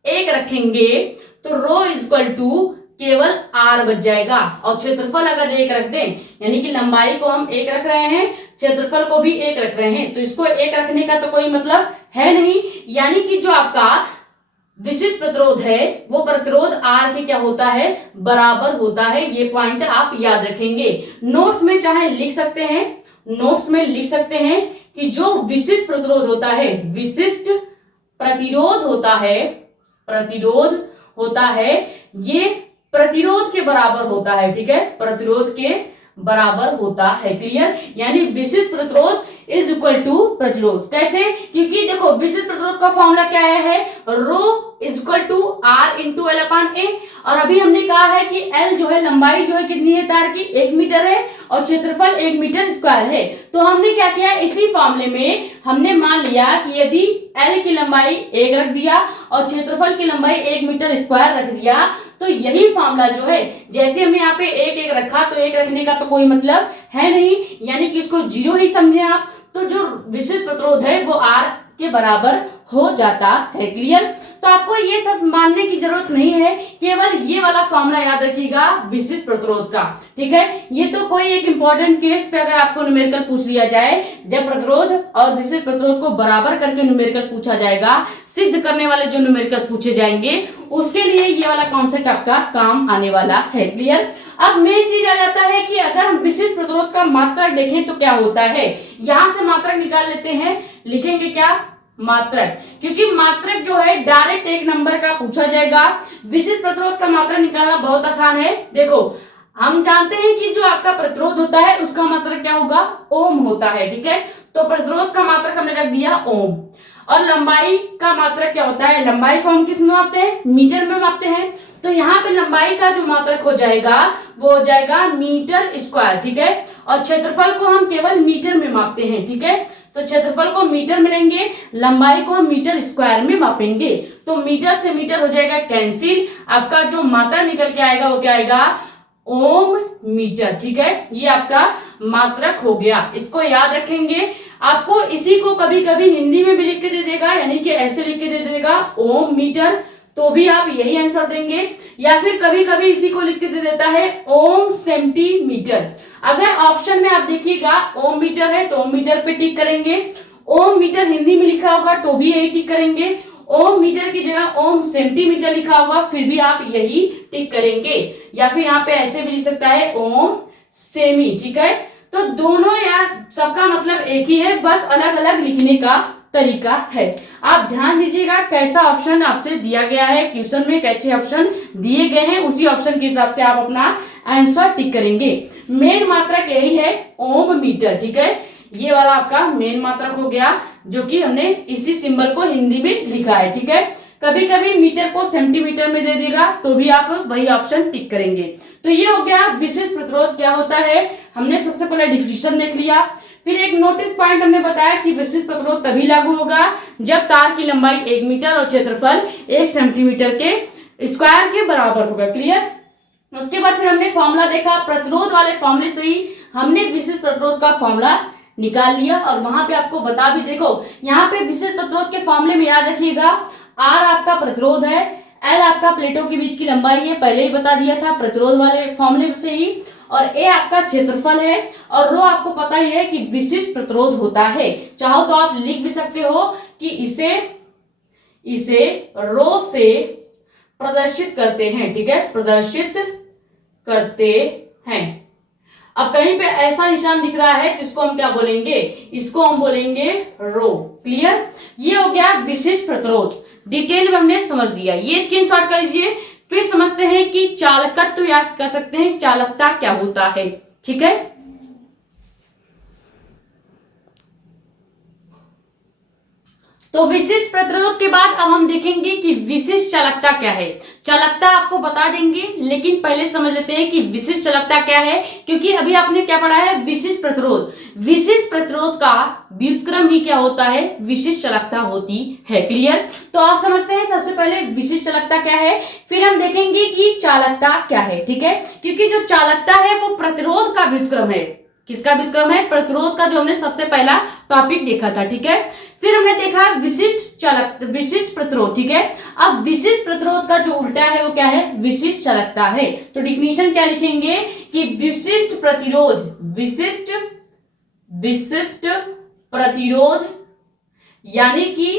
1 रखेंगे तो रो इक्वल टू केवल R बच जाएगा, और क्षेत्रफल अगर 1 रख दें, यानी कि लंबाई को हम 1 रख रहे हैं, क्षेत्रफल को भी 1 रख रहे हैं, तो इसको 1 रखने का तो कोई मतलब है नहीं, यानी कि जो आपका विशिष्ट प्रतिरोध है वो प्रतिरोध R के क्या होता है, बराबर होता है। ये पॉइंट आप याद रखेंगे, नोट्स में चाहे लिख सकते हैं, नोट्स में लिख सकते हैं कि जो विशिष्ट प्रतिरोध होता है, विशिष्ट प्रतिरोध होता है ये प्रतिरोध के बराबर होता है, ठीक है, प्रतिरोध के बराबर होता है। क्लियर, यानी विशिष्ट प्रतिरोध इज इक्वल टू प्रतिरोध। कैसे, क्योंकि देखो विशिष्ट प्रतिरोध का फॉर्मूला क्या है, rho is equal to R into L upon A, और अभी हमने कहा है कि L जो है लंबाई जो है कितनी है तार की, 1 मीटर है और क्षेत्रफल 1 मीटर स्क्वायर है। तो हमने क्या किया, इसी फॉर्मूले में हमने मान लिया कि यदि L की लंबाई 1 रख दिया और क्षेत्रफल की लंबाई 1 मीटर स्क्वायर रख दिया, तो यही फॉर्मूला जो है, जैसे हमने यहाँ पे 1 रखा तो 1 रखने का तो कोई मतलब है नहीं, यानी कि इसको 0 ही समझे आप, तो जो विशिष्ट प्रतिरोध है वो R के बराबर हो जाता है। क्लियर, तो आपको ये सब मानने की जरूरत नहीं है, केवल ये वाला फॉर्मूला याद रखिएगा विशिष्ट प्रतिरोध का, ठीक है। ये तो कोई एक इंपॉर्टेंट केस पे अगर आपको न्यूमेरिकल पूछ लिया जाए, जब प्रतिरोध और विशिष्ट प्रतिरोध को बराबर करके न्यूमेरिकल पूछा जाएगा, सिद्ध करने वाले जो न्यूमेरिकल पूछे जाएंगे उसके लिए ये वाला कॉन्सेप्ट आपका काम आने वाला है। क्लियर, अब मेन चीज आ जाता है कि अगर हम विशिष्ट प्रतिरोध का मात्रक देखें तो क्या होता है, यहां से मात्रक निकाल लेते हैं, लिखेंगे क्या, मात्रक, क्योंकि मात्रक जो है डायरेक्ट एक नंबर का पूछा जाएगा। विशिष्ट प्रतिरोध का मात्रक निकालना बहुत आसान है। देखो हम जानते हैं कि जो आपका प्रतिरोध होता है उसका मात्रक क्या होगा, ओम होता है, ठीक है। तो प्रतिरोध का मात्रक हमने रख दिया ओम, और लंबाई का मात्रक क्या होता है, लंबाई को हम किस में मापते हैं, मीटर में मापते हैं। तो यहाँ पे लंबाई का जो मात्रक हो जाएगा वो हो जाएगा मीटर स्क्वायर, ठीक है, और क्षेत्रफल को हम केवल मीटर में मापते हैं, ठीक है। तो क्षेत्रफल को मीटर में लेंगे, लंबाई को हम मीटर स्क्वायर में मापेंगे, तो मीटर से मीटर हो जाएगा कैंसिल, आपका जो मात्रा निकल के आएगा वो क्या आएगा, ओम मीटर, ठीक है। ये आपका मात्रक हो गया, इसको याद रखेंगे। आपको इसी को कभी कभी हिंदी में भी लिख के दे देगा, यानी कि ऐसे लिख के दे देगा ओम मीटर, तो भी आप यही आंसर देंगे, या फिर कभी कभी इसी को लिख के दे देता है ओम सेंटीमीटर। अगर ऑप्शन में आप देखिएगा ओम मीटर है तो ओम मीटर पे टिक करेंगे, ओम मीटर हिंदी में लिखा होगा तो भी यही टिक करेंगे, ओम मीटर की जगह ओम सेंटीमीटर लिखा होगा फिर भी आप यही टिक करेंगे, या फिर यहाँ पे ऐसे भी लिख सकता है ओम सेमी, ठीक है। तो दोनों या सबका मतलब एक ही है, बस अलग अलग लिखने का तरीका है। आप ध्यान दीजिएगा कैसा ऑप्शन आपसे दिया गया है क्वेश्चन में, कैसे ऑप्शन दिए गए हैं उसी ऑप्शन के हिसाब से आप अपना आंसर टिक करेंगे। मेन मात्रक यही है ओम मीटर, ठीक है। ये वाला आपका मेन मात्रक हो गया, जो कि हमने इसी सिंबल को हिंदी में लिखा है। ठीक है, कभी कभी मीटर को सेंटीमीटर में दे देगा तो भी आप वही ऑप्शन टिक करेंगे। तो ये हो गया विशिष्ट प्रतिरोध क्या होता है। हमने सबसे पहले डिफिनेशन देख लिया, फिर एक नोटिस पॉइंट हमने बताया कि विशिष्ट प्रतिरोध तभी लागू होगा जब तार की लंबाई 1 मीटर और क्षेत्रफल 1 सेंटीमीटर के स्क्वायर के बराबर होगा। क्लियर। उसके बाद फिर हमने फॉर्मूला देखा, प्रतिरोध वाले फॉर्मूले से ही हमने विशिष्ट प्रतिरोध का फॉर्मूला निकाल लिया। और वहां पे आपको बता भी, देखो यहाँ पे विशिष्ट प्रतिरोध के फॉर्मूले में याद रखिएगा, आर आपका प्रतिरोध है, एल आपका प्लेटों के बीच की लंबाई है, पहले ही बता दिया था प्रतिरोध वाले फॉर्मूले से ही, और ए आपका क्षेत्रफल है, और रो आपको पता ही है कि विशिष्ट प्रतिरोध होता है। चाहो तो आप लिख भी सकते हो कि इसे रो से प्रदर्शित करते हैं। ठीक है, प्रदर्शित करते हैं। अब कहीं पे ऐसा निशान दिख रहा है तो इसको हम क्या बोलेंगे, इसको हम बोलेंगे रो। क्लियर। ये हो गया विशिष्ट प्रतिरोध, डिटेल में हमने समझ लिया। ये स्क्रीनशॉट कर लीजिए। फिर समझते हैं कि चालकत्व या कह सकते हैं चालकता क्या होता है। ठीक है, तो विशिष्ट प्रतिरोध के बाद अब हम देखेंगे कि विशिष्ट चालकता क्या है। चालकता आपको बता देंगे, लेकिन पहले समझ लेते हैं कि विशिष्ट चालकता क्या है, क्योंकि अभी आपने क्या पढ़ा है, विशिष्ट प्रतिरोध। विशिष्ट प्रतिरोध का व्युत्क्रम ही क्या होता है, विशिष्ट चालकता होती है। क्लियर। तो आप समझते हैं सबसे पहले विशिष्ट चालकता क्या है, फिर हम देखेंगे कि चालकता क्या है। ठीक है, क्योंकि जो चालकता है वो प्रतिरोध का व्युत्क्रम है। किसका व्युत्क्रम है, प्रतिरोध का, जो हमने सबसे पहला टॉपिक देखा था। ठीक है, फिर हमने देखा विशिष्ट प्रतिरोध। ठीक है, अब विशिष्ट प्रतिरोध का जो उल्टा है वो क्या है, विशिष्ट चालकता है। तो डिफिनीशन क्या लिखेंगे कि विशिष्ट प्रतिरोध यानी कि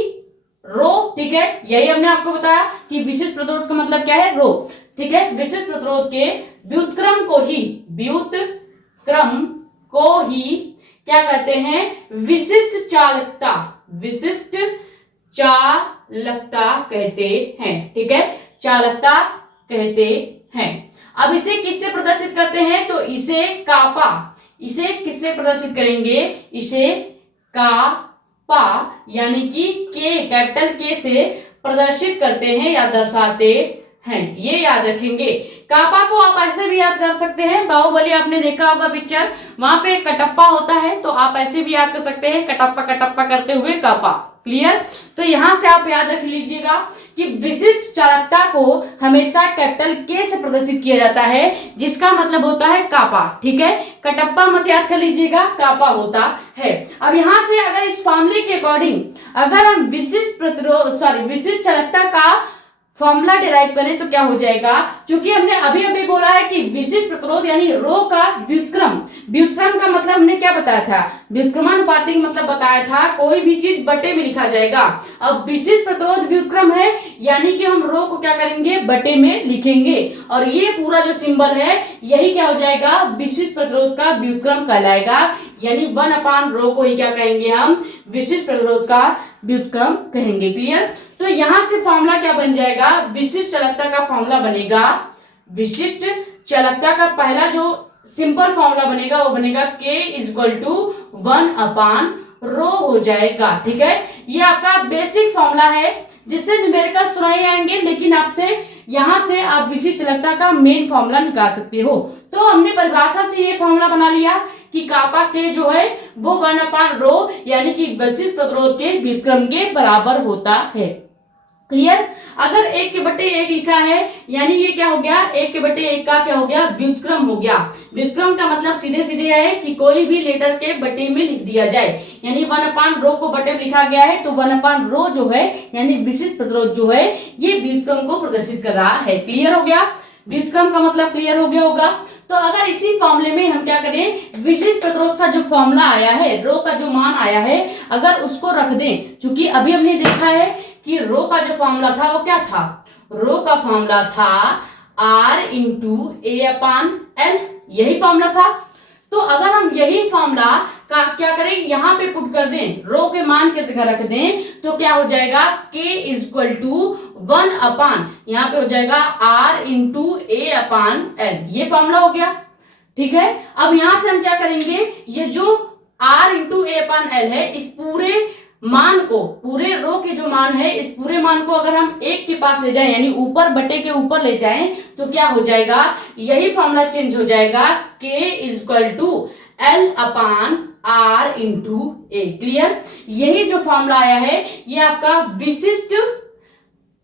रो। ठीक है, यही हमने आपको बताया कि विशिष्ट प्रतिरोध का मतलब क्या है, रो। ठीक है, विशिष्ट प्रतिरोध के व्युत्क्रम को ही क्या कहते हैं, विशिष्ट चालकता कहते हैं। ठीक है, चालकता कहते हैं। अब इसे किससे प्रदर्शित करते हैं, तो इसे किससे प्रदर्शित करेंगे, इसे कापा यानी कि कैपिटल के से प्रदर्शित करते हैं या दर्शाते हैं। ये याद रखेंगे। कापा को आप ऐसे भी याद कर सकते हैं, बाहुबली आपने देखा होगा पिक्चर, वहां पे कटप्पा होता है, तो आप ऐसे भी याद कर सकते हैं, कटप्पा करते हुए कापा। क्लियर। तो यहां से आप याद रख लीजिएगा कि विशिष्ट चालकता को हमेशा कैपिटल के से प्रदर्शित किया जाता है, जिसका मतलब होता है कापा। ठीक है, कटप्पा मत याद कर लीजिएगा, कापा होता है। अब यहां से अगर इस फॉर्मूले के अकॉर्डिंग अगर हम विशिष्ट चालकता का फॉर्मूला डिराइव करें तो क्या हो जाएगा, क्योंकि हमने अभी बोला है कि विशिष्ट प्रतिरोध यानी रो का व्युत्क्रम का मतलब हमने क्या बताया था, व्युत्क्रमानुपातिक मतलब बताया था, कोई भी चीज बटे में लिखा जाएगा। अब विशिष्ट प्रतिरोध व्युत्क्रम है, यानी कि हम रो को क्या करेंगे, बटे में लिखेंगे, और ये पूरा जो सिंबल है यही क्या हो जाएगा, विशिष्ट प्रतिरोध का व्युत्क्रम कहलाएगा। यानी 1/रो को ही क्या कहेंगे, हम विशिष्ट प्रतिरोध का व्युत्क्रम कहेंगे। क्लियर। तो यहां से फॉर्मूला क्या बन जाएगा, विशिष्ट चालकता का फॉर्मूला बनेगा, विशिष्ट चालकता का पहला जो सिंपल फॉर्मूला बनेगा वो बनेगा K = 1/रो हो जाएगा। ठीक है, ये आपका बेसिक फॉर्मूला है, जिससे न्यूमेरिकल्स तो नहीं आएंगे, लेकिन आपसे यहां से आप विशिष्ट चालकता का मेन फॉर्मूला निकाल सकते हो। तो हमने परिभाषा से ये फॉर्मूला बना लिया कि कापा के जो है वो 1/रो यानी कि विशिष्ट प्रतिरोध के व्युत्क्रम के बराबर होता है। क्लियर। अगर 1/1 लिखा है यानी ये क्या हो गया, 1/1 का क्या हो गया, व्युत्क्रम हो गया। व्युत्क्रम का मतलब सीधे सीधे है कि कोई भी लेटर के बटे में लिख दिया जाए, यानी 1/रो को बटे में लिखा गया है, तो 1/रो जो है यानी विशिष्ट प्रतिरोध जो है ये व्युत्क्रम को प्रदर्शित कर रहा है। क्लियर हो गया, व्युत्क्रम का मतलब क्लियर हो गया होगा। तो अगर इसी फॉर्मूले में हम क्या करें, विशिष्ट प्रतिरोध का जो फॉर्मूला आया है, रो का जो मान आया है, अगर उसको रख दें, क्योंकि अभी हमने देखा है कि रो का जो फॉर्मूला था वो क्या था, रो का फॉर्मूला था R × A/L, यही फॉर्मूला था। तो अगर हम यही फॉर्मूला का क्या करें, यहाँ पे पुट कर दें, रो के मान के जगह रख दें, तो क्या हो जाएगा, K = 1/, यहाँ पे हो जाएगा R × A/L, ये फॉर्मूला हो गया। ठीक है, अब यहां से हम क्या करेंगे, ये जो R into A upon L है, इस पूरे मान को, पूरे रो के जो मान है, इस पूरे मान को अगर हम एक के पास ले जाएं, यानी ऊपर बटे के ऊपर ले जाएं, तो क्या हो जाएगा, यही फॉर्मूला चेंज हो जाएगा, K is equal to L upon R into A. Clear? यही जो फॉर्मूला आया है ये आपका विशिष्ट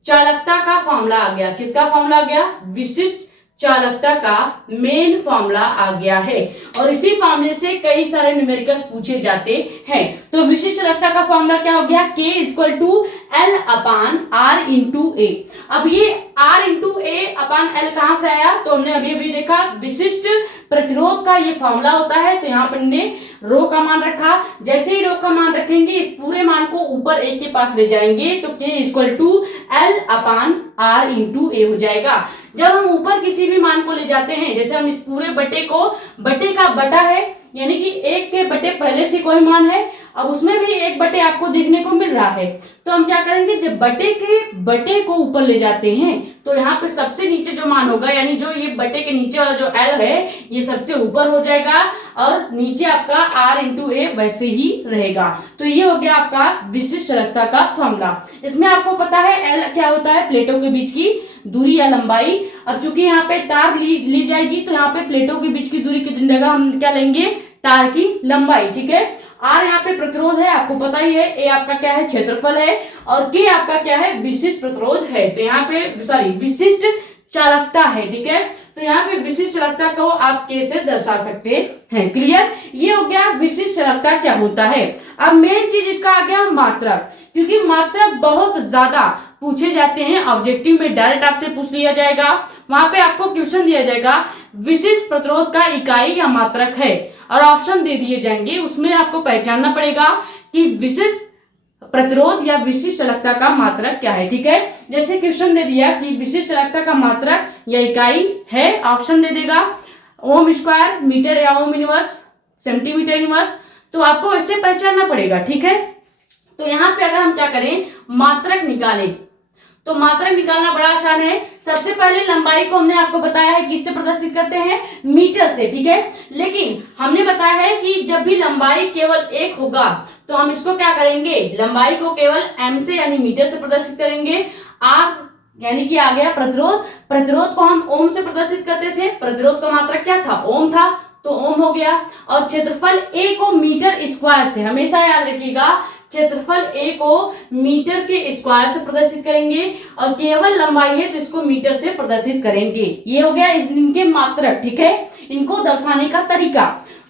चालकता का फॉर्मूला आ गया। किसका फॉर्मूला आ गया? विशिष्ट चालकता का मेन फॉर्मूला आ गया है। और इसी फॉर्मूले से कई सारे न्यूमेरिकल्स पूछे जाते हैं। तो विशिष्ट चालकता का फॉर्मूला क्या हो गया? K equal to L upon R into A. अब ये R into A upon L कहां से आया? तो हमने अभी अभी देखा विशिष्ट प्रतिरोध का ये फॉर्मूला होता है। तो यहाँ पर हमने रो का मान रखा, जैसे ही रो का मान रखेंगे इस पूरे मान को ऊपर एक के पास ले जाएंगे तो K equal to L upon R into A हो जाएगा। जब हम ऊपर किसी भी मान को ले जाते हैं, जैसे हम इस पूरे बटे को, बटे का बटा है यानी कि एक के बटे पहले से कोई मान है, अब उसमें भी एक बटे आपको देखने को मिल रहा है, तो हम क्या करेंगे, जब बटे के बटे को ऊपर ले जाते हैं तो यहाँ पे सबसे नीचे जो मान होगा, यानी जो ये बटे के नीचे वाला जो L है ये सबसे ऊपर हो जाएगा और नीचे आपका R इंटू ए वैसे ही रहेगा। तो ये हो गया आपका विशिष्ट चालकता का फॉर्मूला। इसमें आपको पता है L क्या होता है? प्लेटों के बीच की दूरी या लंबाई। अब चूंकि यहाँ पे तार ली जाएगी तो यहाँ पे प्लेटों के बीच की दूरी की जगह हम क्या लेंगे? तार की लंबाई। ठीक है। R यहाँ पे प्रतिरोध है, आपको पता ही है। A आपका क्या है? क्षेत्रफल है। और K आपका क्या है? विशिष्ट प्रतिरोध है। तो यहाँ पे सॉरी विशिष्ट चालकता है। ठीक है। तो यहाँ पे विशिष्ट चालकता को आप K से दर्शा सकते हैं। क्लियर? ये हो गया विशिष्ट चालकता क्या होता है। अब मेन चीज इसका आ गया मात्रक, क्योंकि मात्रक बहुत ज्यादा पूछे जाते हैं। ऑब्जेक्टिव में डायरेक्ट आपसे पूछ लिया जाएगा, वहां पे आपको क्वेश्चन दिया जाएगा विशिष्ट प्रतिरोध का इकाई या मात्रक है और ऑप्शन दे दिए जाएंगे। उसमें आपको पहचानना पड़ेगा कि विशिष्ट प्रतिरोध या विशिष्ट चालकता का मात्रक क्या है। ठीक है। जैसे क्वेश्चन दे दिया कि विशिष्ट चालकता का मात्रक या इकाई है, ऑप्शन दे देगा ओम स्क्वायर, मीटर या ओम इनवर्स, सेंटीमीटर इनवर्स, तो आपको ऐसे पहचानना पड़ेगा। ठीक है। तो यहाँ पे अगर हम क्या करें, मात्रक निकालें, तो मात्रक निकालना बड़ा आसान है। सबसे पहले लंबाई को हमने आपको बताया है किससे प्रदर्शित करते हैं? मीटर से। ठीक है। लेकिन हमने बताया है कि जब भी लंबाई केवल एक होगा तो हम इसको क्या करेंगे, लंबाई को केवल m से यानी मीटर से प्रदर्शित करेंगे। आप यानी कि आ गया प्रतिरोध, प्रतिरोध को हम ओम से प्रदर्शित करते थे। प्रतिरोध का मात्रक क्या था? ओम था, तो ओम हो गया। और क्षेत्रफल a को मीटर स्क्वायर से, हमेशा याद रखिएगा, क्षेत्रफल a को मीटर के स्क्वायर से प्रदर्शित करेंगे और केवल लंबाई है तो इसको मीटर से प्रदर्शित करेंगे। ये हो गया इनके मात्रक। ठीक है। इनको दर्शाने का तरीका।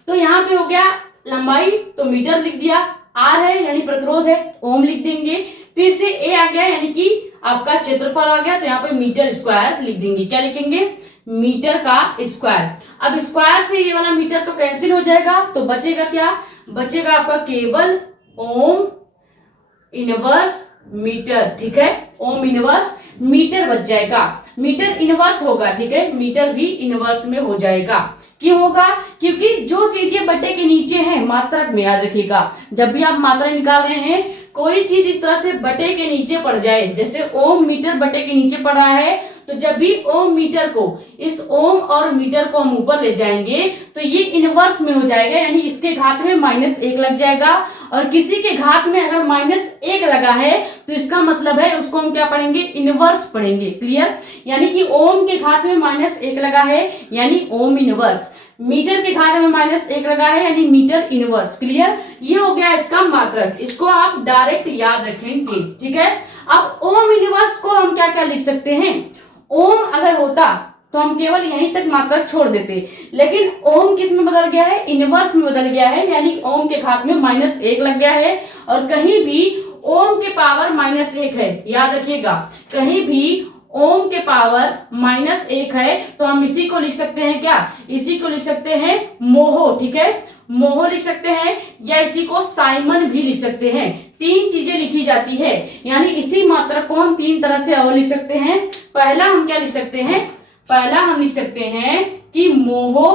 तो यहाँ पे हो गया लंबाई तो मीटर लिख दिया, R है यानी प्रतिरोध है, ओम लिख देंगे। फिर से a आ गया यानी कि आपका क्षेत्रफल आ गया, तो यहाँ पे मीटर स्क्वायर लिख देंगे। क्या लिखेंगे? मीटर का स्क्वायर। अब स्क्वायर से ये वाला मीटर तो कैंसिल हो जाएगा, तो बचेगा क्या? बचेगा आपका केवल ओम इनवर्स मीटर। ठीक है। ओम इनवर्स मीटर बच जाएगा, मीटर इनवर्स होगा। ठीक है। मीटर भी इनवर्स में हो जाएगा। क्यों होगा? क्योंकि जो चीजें बटे के नीचे है मात्रक में, याद रखिएगा, जब भी आप मात्रा निकाल रहे हैं कोई चीज इस तरह से बटे के नीचे पड़ जाए, जैसे ओम मीटर बटे के नीचे पड़ रहा है, तो जब भी ओम मीटर को, इस ओम और मीटर को हम ऊपर ले जाएंगे तो ये इनवर्स में हो जाएगा, यानी इसके घात में -1 लग जाएगा। और किसी के घात में अगर -1 लगा है तो इसका मतलब है उसको हम क्या पढ़ेंगे? इनवर्स पढ़ेंगे। क्लियर? यानी कि ओम के घात में -1 लगा है यानी ओम इनवर्स, मीटर के घात में -1 लगा है यानी मीटर इनवर्स। क्लियर? ये हो गया इसका मात्रक, इसको आप डायरेक्ट याद रखेंगे। ठीक है। अब ओम इनवर्स को हम क्या क्या लिख सकते हैं? ओम अगर होता तो हम केवल यहीं तक मात्रक छोड़ देते, लेकिन ओम किस में बदल गया है? इनवर्स में बदल गया है, यानी ओम के घात में -1 लग गया है। और कहीं भी ओम के पावर -1 है, याद रखिएगा, कहीं भी ओम के पावर -1 है तो हम इसी को लिख सकते हैं क्या? इसी को लिख सकते हैं मोहो। ठीक है। मोहो लिख सकते हैं या इसी को साइमन भी लिख सकते हैं। 3 चीजें लिखी जाती है, यानी इसी मात्रक को हम 3 तरह से और लिख सकते हैं। पहला हम क्या लिख सकते हैं? पहला हम लिख सकते हैं कि मोहो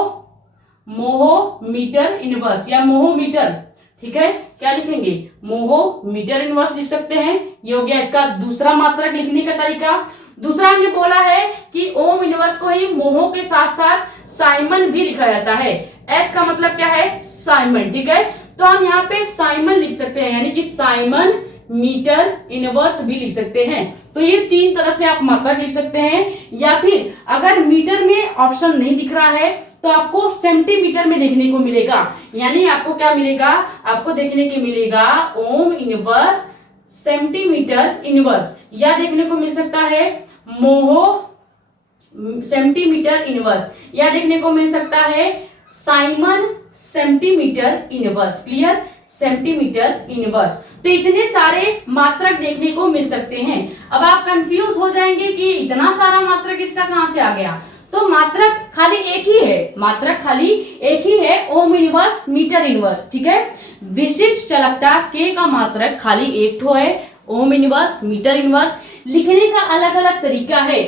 मीटर इनवर्स या मोहो मीटर। ठीक है। क्या लिखेंगे? मोहो मीटर इनवर्स लिख सकते हैं। ये हो गया इसका दूसरा मात्रक लिखने का तरीका। दूसरा हमने बोला है कि ओम इनवर्स को ही मोहो के साथ साथ साइमन भी लिखा जाता है। एस का मतलब क्या है? साइमन। ठीक है। तो हम यहाँ पे साइमन लिख सकते हैं, यानी कि साइमन मीटर इनवर्स भी लिख सकते हैं। तो ये 3 तरह से आप मात्रक लिख सकते हैं, या फिर अगर मीटर में ऑप्शन नहीं दिख रहा है तो आपको सेंटीमीटर में देखने को मिलेगा। यानी आपको क्या मिलेगा, आपको देखने को मिलेगा ओम इनवर्स सेंटीमीटर इनवर्स, या देखने को मिल सकता है मोहो सेंटीमीटर इनवर्स, या देखने को मिल सकता है Simon centimetre inverse. Clear, centimetre inverse. तो इतने सारे मात्रक देखने को मिल सकते हैं। अब आप कंफ्यूज हो जाएंगे कि इतना सारा मात्रक इसका कहां से आ गया। तो मात्रक खाली एक ही है, मात्रक खाली एक ही है, ओम इनवर्स मीटर इनवर्स। ठीक है, विशिष्ट चालकता के का मात्रक खाली एक ठो है, ओम इनवर्स मीटर इनवर्स। लिखने का अलग अलग तरीका है।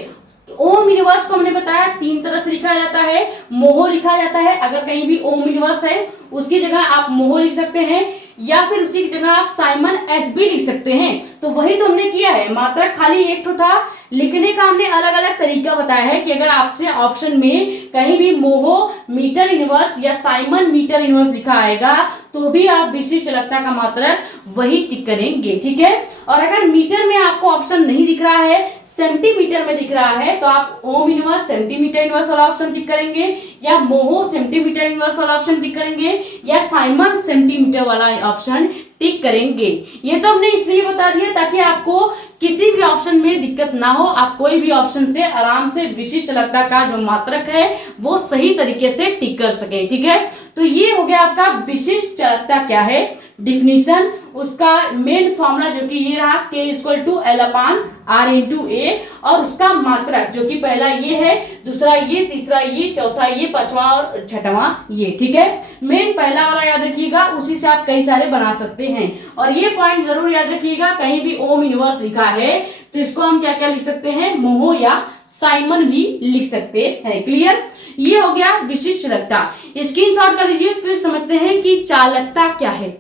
ओम इनवर्स को हमने बताया 3 तरह से लिखा जाता है। मोहो लिखा जाता है, अगर कहीं भी ओम इनवर्स है उसकी जगह आप मोहो लिख सकते हैं, या फिर उसी की जगह आप साइमन एस भी लिख सकते हैं। तो वही तो हमने किया है, मात्रक खाली एक तो था, लिखने का हमने अलग अलग तरीका बताया है कि अगर आपसे ऑप्शन में कहीं भी मोहो मीटर इनवर्स या साइमन मीटर इनवर्स लिखा आएगा तो भी आप विशिष्ट चालकता का मात्रक वही टिक करेंगे। ठीक है, और अगर मीटर में आपको ऑप्शन नहीं दिख रहा है, सेंटीमीटर में दिख रहा है, तो आप ओम इनवर्स सेंटीमीटर इनवर्स वाला ऑप्शन टिक करेंगे, या मोहो सेंटीमीटर इनवर्स वाला ऑप्शन टिक करेंगे, या साइमन सेंटीमीटर वाला ऑप्शन टिक करेंगे। ये तो हमने इसलिए बता दिया ताकि आपको किसी भी ऑप्शन में दिक्कत ना हो, आप कोई भी ऑप्शन से आराम से विशिष्ट चालकता का जो मात्रक है वो सही तरीके से टिक कर सके। ठीक है, तो ये हो गया आपका विशिष्ट चालकता क्या है, डिफिनीशन, उसका मेन फॉर्मूला जो कि ये रहा K = L/R × A, और उसका मात्रक जो कि पहला ये है, दूसरा ये, तीसरा ये, चौथा ये, पांचवा और छठवां ये। ठीक है, मेन पहला वाला याद रखिएगा, उसी से आप कई सारे बना सकते हैं। और ये पॉइंट जरूर याद रखिएगा, कहीं भी ओम इनवर्स लिखा है तो इसको हम क्या क्या लिख सकते हैं, मोहो या साइमन भी लिख सकते हैं। क्लियर, ये हो गया विशिष्ट चालकता। स्क्रीनशॉट कर लीजिए, फिर समझते हैं कि चालकता क्या है।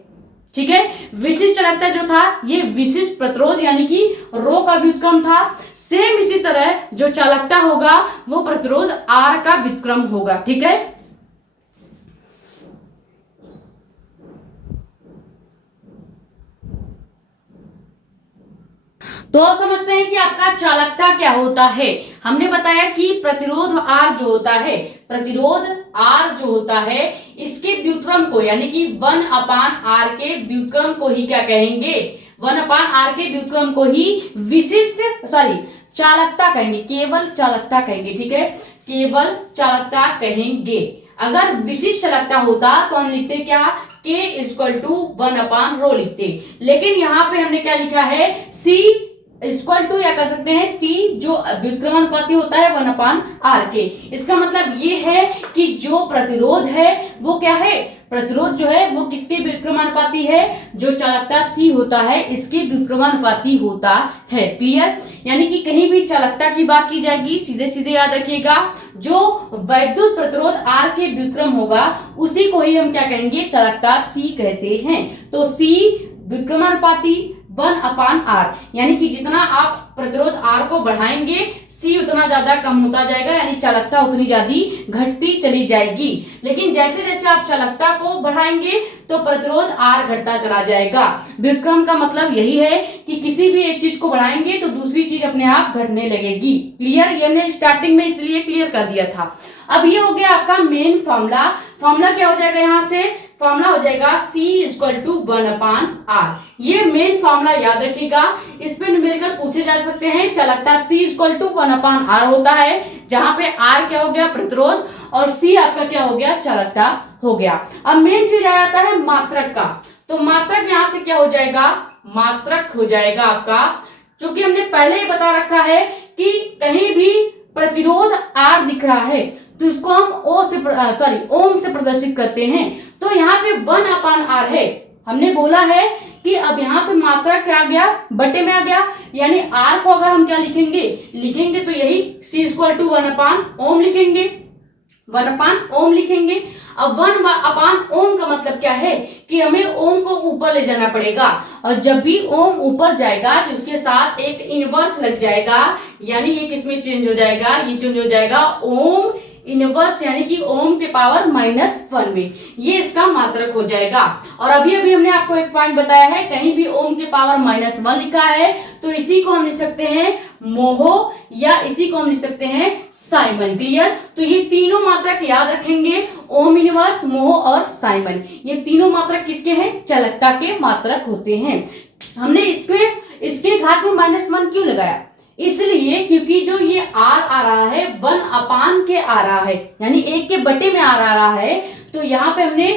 ठीक है, विशिष्ट चालकता जो था ये विशिष्ट प्रतिरोध यानी कि रो का व्युत्क्रम था। सेम इसी तरह जो चालकता होगा वो प्रतिरोध आर का व्युत्क्रम होगा। ठीक है, तो अब समझते हैं कि आपका चालकता क्या होता है। हमने बताया कि प्रतिरोध आर जो होता है, प्रतिरोध आर जो होता है इसके व्युत्क्रम को यानी कि 1/r के व्युत्क्रम को ही क्या कहेंगे, 1/r के व्युत्क्रम को ही विशिष्ट चालकता कहेंगे, केवल चालकता कहेंगे। ठीक है, केवल चालकता कहेंगे। अगर विशिष्ट चालकता होता तो हम लिखते क्या, K = 1/ρ लिखते, लेकिन यहाँ पे हमने क्या लिखा है, C = या कर सकते हैं C जो व्युत्क्रमानुपाती होता है 1/r के। इसका मतलब ये है कि जो प्रतिरोध है वो क्या है, प्रतिरोध जो है वो किसके व्युत्क्रमानुपाती है, जो चालकता C होता है इसके व्युत्क्रमानुपाती होता है। क्लियर, यानी कि कहीं भी चालकता की बात की जाएगी सीधे सीधे याद रखिएगा, जो वैद्युत प्रतिरोध R के व्युत्क्रम होगा उसी को ही हम क्या कहेंगे, चालकता C कहते हैं। तो C व्युत्क्रमानुपाती 1/r, यानी कि जितना आप प्रतिरोध R को बढ़ाएंगे C उतना ज्यादा कम होता जाएगा, यानी चालकता उतनी ज्यादा घटती चली जाएगी। लेकिन जैसे जैसे आप चालकता को बढ़ाएंगे तो प्रतिरोध R घटता चला जाएगा। व्युत्क्रम का मतलब यही है कि किसी भी एक चीज को बढ़ाएंगे तो दूसरी चीज अपने आप घटने लगेगी। क्लियर, ये हमने स्टार्टिंग में इसलिए क्लियर कर दिया था। अब ये हो गया आपका मेन फॉर्मूला। फॉर्मूला क्या हो जाएगा, यहाँ से फॉर्मूला हो जाएगा C = 1/r। ये मेन फॉर्मूला याद रखिएगा, इस पे न्यूमेरिकल पूछे जा सकते हैं। चालकता C = 1/r होता है, जहां पे R क्या हो गया, प्रतिरोध, और C आपका क्या हो गया, चालकता हो गया। अब मेन चीज आ जाता है मात्रक का, तो मात्रक यहां से क्या हो जाएगा, मात्रक हो जाएगा आपका, चूंकि हमने पहले ही बता रखा है कि कहीं भी प्रतिरोध R दिख रहा है तो इसको हम ओम से प्रदर्शित करते हैं। तो यहाँ पे 1/r है, हमने बोला है कि अब यहाँ पे मात्रक क्या आ गया, बटे में आ गया, यानी R को अगर हम क्या लिखेंगे तो यही C = 1/ओम लिखेंगे, 1/ओम लिखेंगे। अब 1/ओम का मतलब क्या है कि हमें ओम को ऊपर ले जाना पड़ेगा, और जब भी ओम ऊपर जाएगा तो उसके साथ एक इनवर्स लग जाएगा, यानी ये किसमें चेंज हो जाएगा, ये चेंज हो जाएगा ओम इनवर्स यानी कि ओम के पावर -1 में, ये इसका मात्रक हो जाएगा। और अभी अभी हमने आपको एक पॉइंट बताया है, कहीं भी ओम के पावर -1 लिखा है तो इसी को हम लिख सकते हैं मोहो या इसी को हम लिख सकते हैं साइमन। क्लियर? तो ये तीनों मात्रक याद रखेंगे, ओम इनवर्स, मोहो और साइमन। ये तीनों मात्रक किसके हैं? चालकता के मात्रक होते हैं। हमने इसके घात में -1 क्यों लगाया? इसलिए क्योंकि जो ये आर आ रहा है 1 के आ रहा है, यानी 1 के बटे में आर आ रहा है, तो यहाँ पे हमने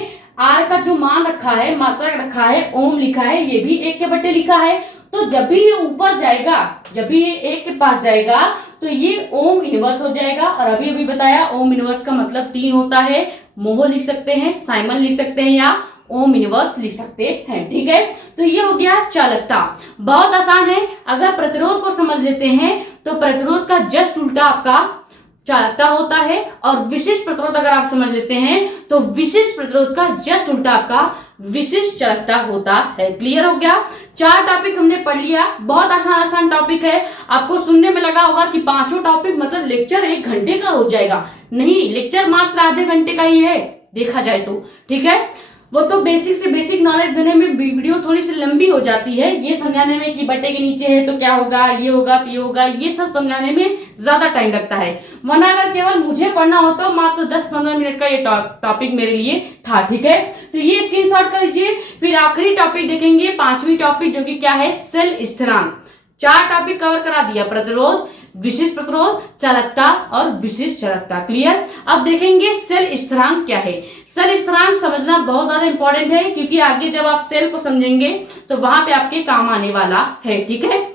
आर का जो मान रखा है, मात्रक रखा है, ओम लिखा है, ये भी 1 के बटे लिखा है। तो जब भी ये ऊपर जाएगा, जब भी ये 1 के पास जाएगा तो ये ओम इनवर्स हो जाएगा। और अभी अभी बताया ओम इनवर्स का मतलब 3 होता है। मोहो लिख सकते हैं, साइमन लिख सकते हैं या ओम इनवर्स लिख सकते हैं। ठीक है, तो ये हो गया चालकता। बहुत आसान है। अगर प्रतिरोध को समझ लेते हैं तो प्रतिरोध का जस्ट उल्टा आपका चालकता होता है, और विशिष्ट प्रतिरोध अगर आप समझ लेते हैं तो विशिष्ट प्रतिरोध का जस्ट उल्टा आपका विशिष्ट चालकता होता है। क्लियर हो गया? 4 टॉपिक हमने पढ़ लिया। बहुत आसान टॉपिक है। आपको सुनने में लगा होगा कि 5 टॉपिक मतलब लेक्चर 1 घंटे का हो जाएगा। नहीं, लेक्चर मात्र आधे घंटे का ही है देखा जाए तो। ठीक है, वो तो बेसिक से बेसिक नॉलेज देने में वीडियो थोड़ी सी लंबी हो जाती है, ये समझाने में कि बटे के नीचे है तो क्या होगा, ये होगा तो ये होगा, ये सब समझाने में ज्यादा टाइम लगता है। वरना अगर केवल मुझे पढ़ना हो तो मात्र 10-15 मिनट का ये टॉपिक मेरे लिए था। ठीक है, तो ये स्क्रीनशॉट कर लीजिए। फिर आखिरी टॉपिक देखेंगे, 5वीं टॉपिक, जो कि क्या है? सेल स्थिरांक। 4 टॉपिक कवर करा दिया, प्रतिरोध, विशिष्ट प्रतिरोध, चालकता और विशिष्ट चालकता। क्लियर? अब देखेंगे सेल स्थिरांक क्या है। सेल स्थिरांक समझना बहुत ज्यादा इंपॉर्टेंट है, क्योंकि आगे जब आप सेल को समझेंगे तो वहां पे आपके काम आने वाला है। ठीक है,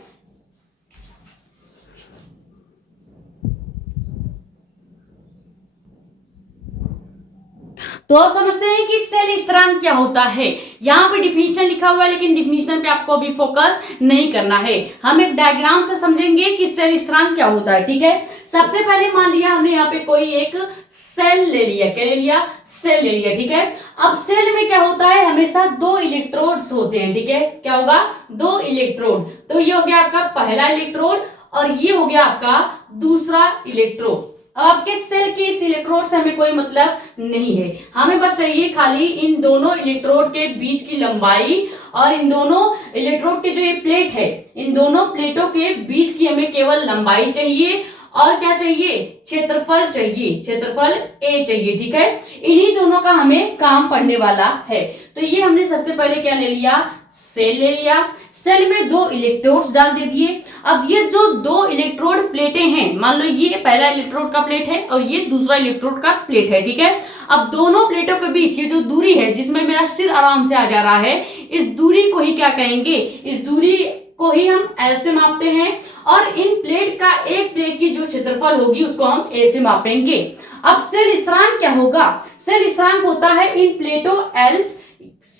तो आप समझते हैं कि सेल स्थिरांक क्या होता है। यहाँ पे डिफिनीशन लिखा हुआ है, लेकिन डिफिनीशन पे आपको अभी फोकस नहीं करना है। हम एक डायग्राम से समझेंगे कि सेल स्थिरांक क्या होता है। ठीक है, सबसे पहले मान लिया हमने यहाँ पे कोई एक सेल ले लिया। क्या ले लिया? सेल ले लिया। ठीक है, अब सेल में क्या होता है? हमेशा 2 इलेक्ट्रोड्स होते हैं। ठीक है, क्या होगा? 2 इलेक्ट्रोड। तो ये हो गया आपका पहला इलेक्ट्रोड और ये हो गया आपका दूसरा इलेक्ट्रोड। आपके सेल के इस इलेक्ट्रोड से हमें कोई मतलब नहीं है, हमें बस चाहिए खाली इन दोनों इलेक्ट्रोड के बीच की लंबाई, और इन दोनों इलेक्ट्रोड के जो ये प्लेट है, इन दोनों प्लेटों के बीच की हमें केवल लंबाई चाहिए। और क्या चाहिए? क्षेत्रफल चाहिए, क्षेत्रफल A चाहिए। ठीक है, इन्हीं दोनों का हमें काम पड़ने वाला है। तो ये हमने सबसे पहले क्या ले लिया? सेल ले लिया। सेल में 2 इलेक्ट्रोड्स डाल दे दिए। अब ये जो 2 इलेक्ट्रोड प्लेटें हैं, मान लो ये पहला इलेक्ट्रोड का प्लेट है और ये दूसरा इलेक्ट्रोड का प्लेट है। ठीक है, अब दोनों प्लेटों के बीच ये जो दूरी है, जिसमें मेरा सिर आराम से आ जा रहा है, इस दूरी को ही क्या कहेंगे? इस दूरी को ही हम L से मापते हैं। और इन प्लेट का एक प्लेट की जो क्षेत्रफल होगी उसको हम A से मापेंगे। अब सेल स्थिरांक क्या होगा? सेल स्थिरांक होता है इन प्लेटों L,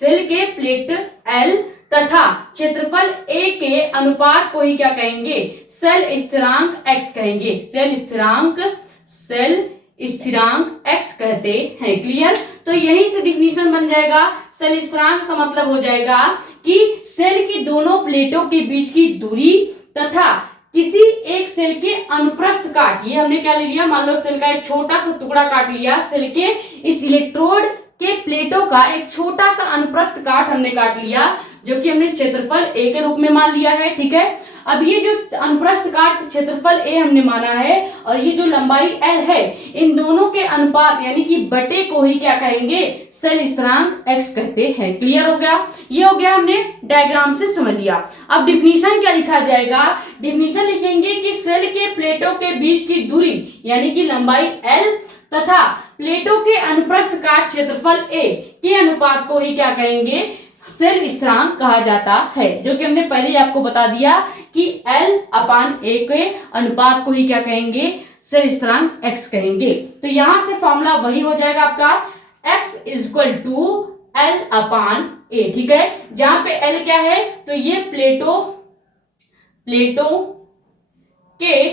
सेल के प्लेट L तथा क्षेत्रफल A के अनुपात को ही क्या कहेंगे? सेल स्थिरांक X कहेंगे। सेल स्थिरांक X कहते हैं। क्लियर? तो यहीं से डिफिनीशन बन जाएगा। सेल स्थिरांक का मतलब हो जाएगा कि सेल की दोनों प्लेटों के बीच की दूरी तथा किसी एक सेल के अनुप्रस्थ काट। ये हमने क्या ले लिया? मान लो सेल का एक छोटा सा टुकड़ा काट लिया, सेल के इस इलेक्ट्रोड के प्लेटों का एक छोटा सा अनुप्रस्थ काट हमने काट लिया, जो कि हमने क्षेत्रफल A के रूप में मान लिया है। ठीक है, अब ये जो अनुप्रस्थ काट क्षेत्रफल A हमने माना है और ये जो लंबाई L है, इन दोनों के अनुपात यानी कि बटे को ही क्या कहेंगे? सेल स्थिरांक X कहते हैं। क्लियर हो गया? ये हो गया, हमने डायग्राम से समझ लिया। अब डिफिनीशन क्या लिखा जाएगा? डिफिनीशन लिखेंगे कि सेल के प्लेटों के बीच की दूरी यानी कि लंबाई L तथा प्लेटों के अनुप्रस्थ काट क्षेत्रफल A के अनुपात को ही क्या कहेंगे? सेल स्थिरांक कहा जाता है, जो कि हमने पहले ही आपको बता दिया कि L/A के अनुपात को ही क्या कहेंगे? सेल स्थिरांक X कहेंगे। तो यहां से फॉर्मूला वही हो जाएगा आपका X = L/A। ठीक है, जहां पे L क्या है? तो ये प्लेटों के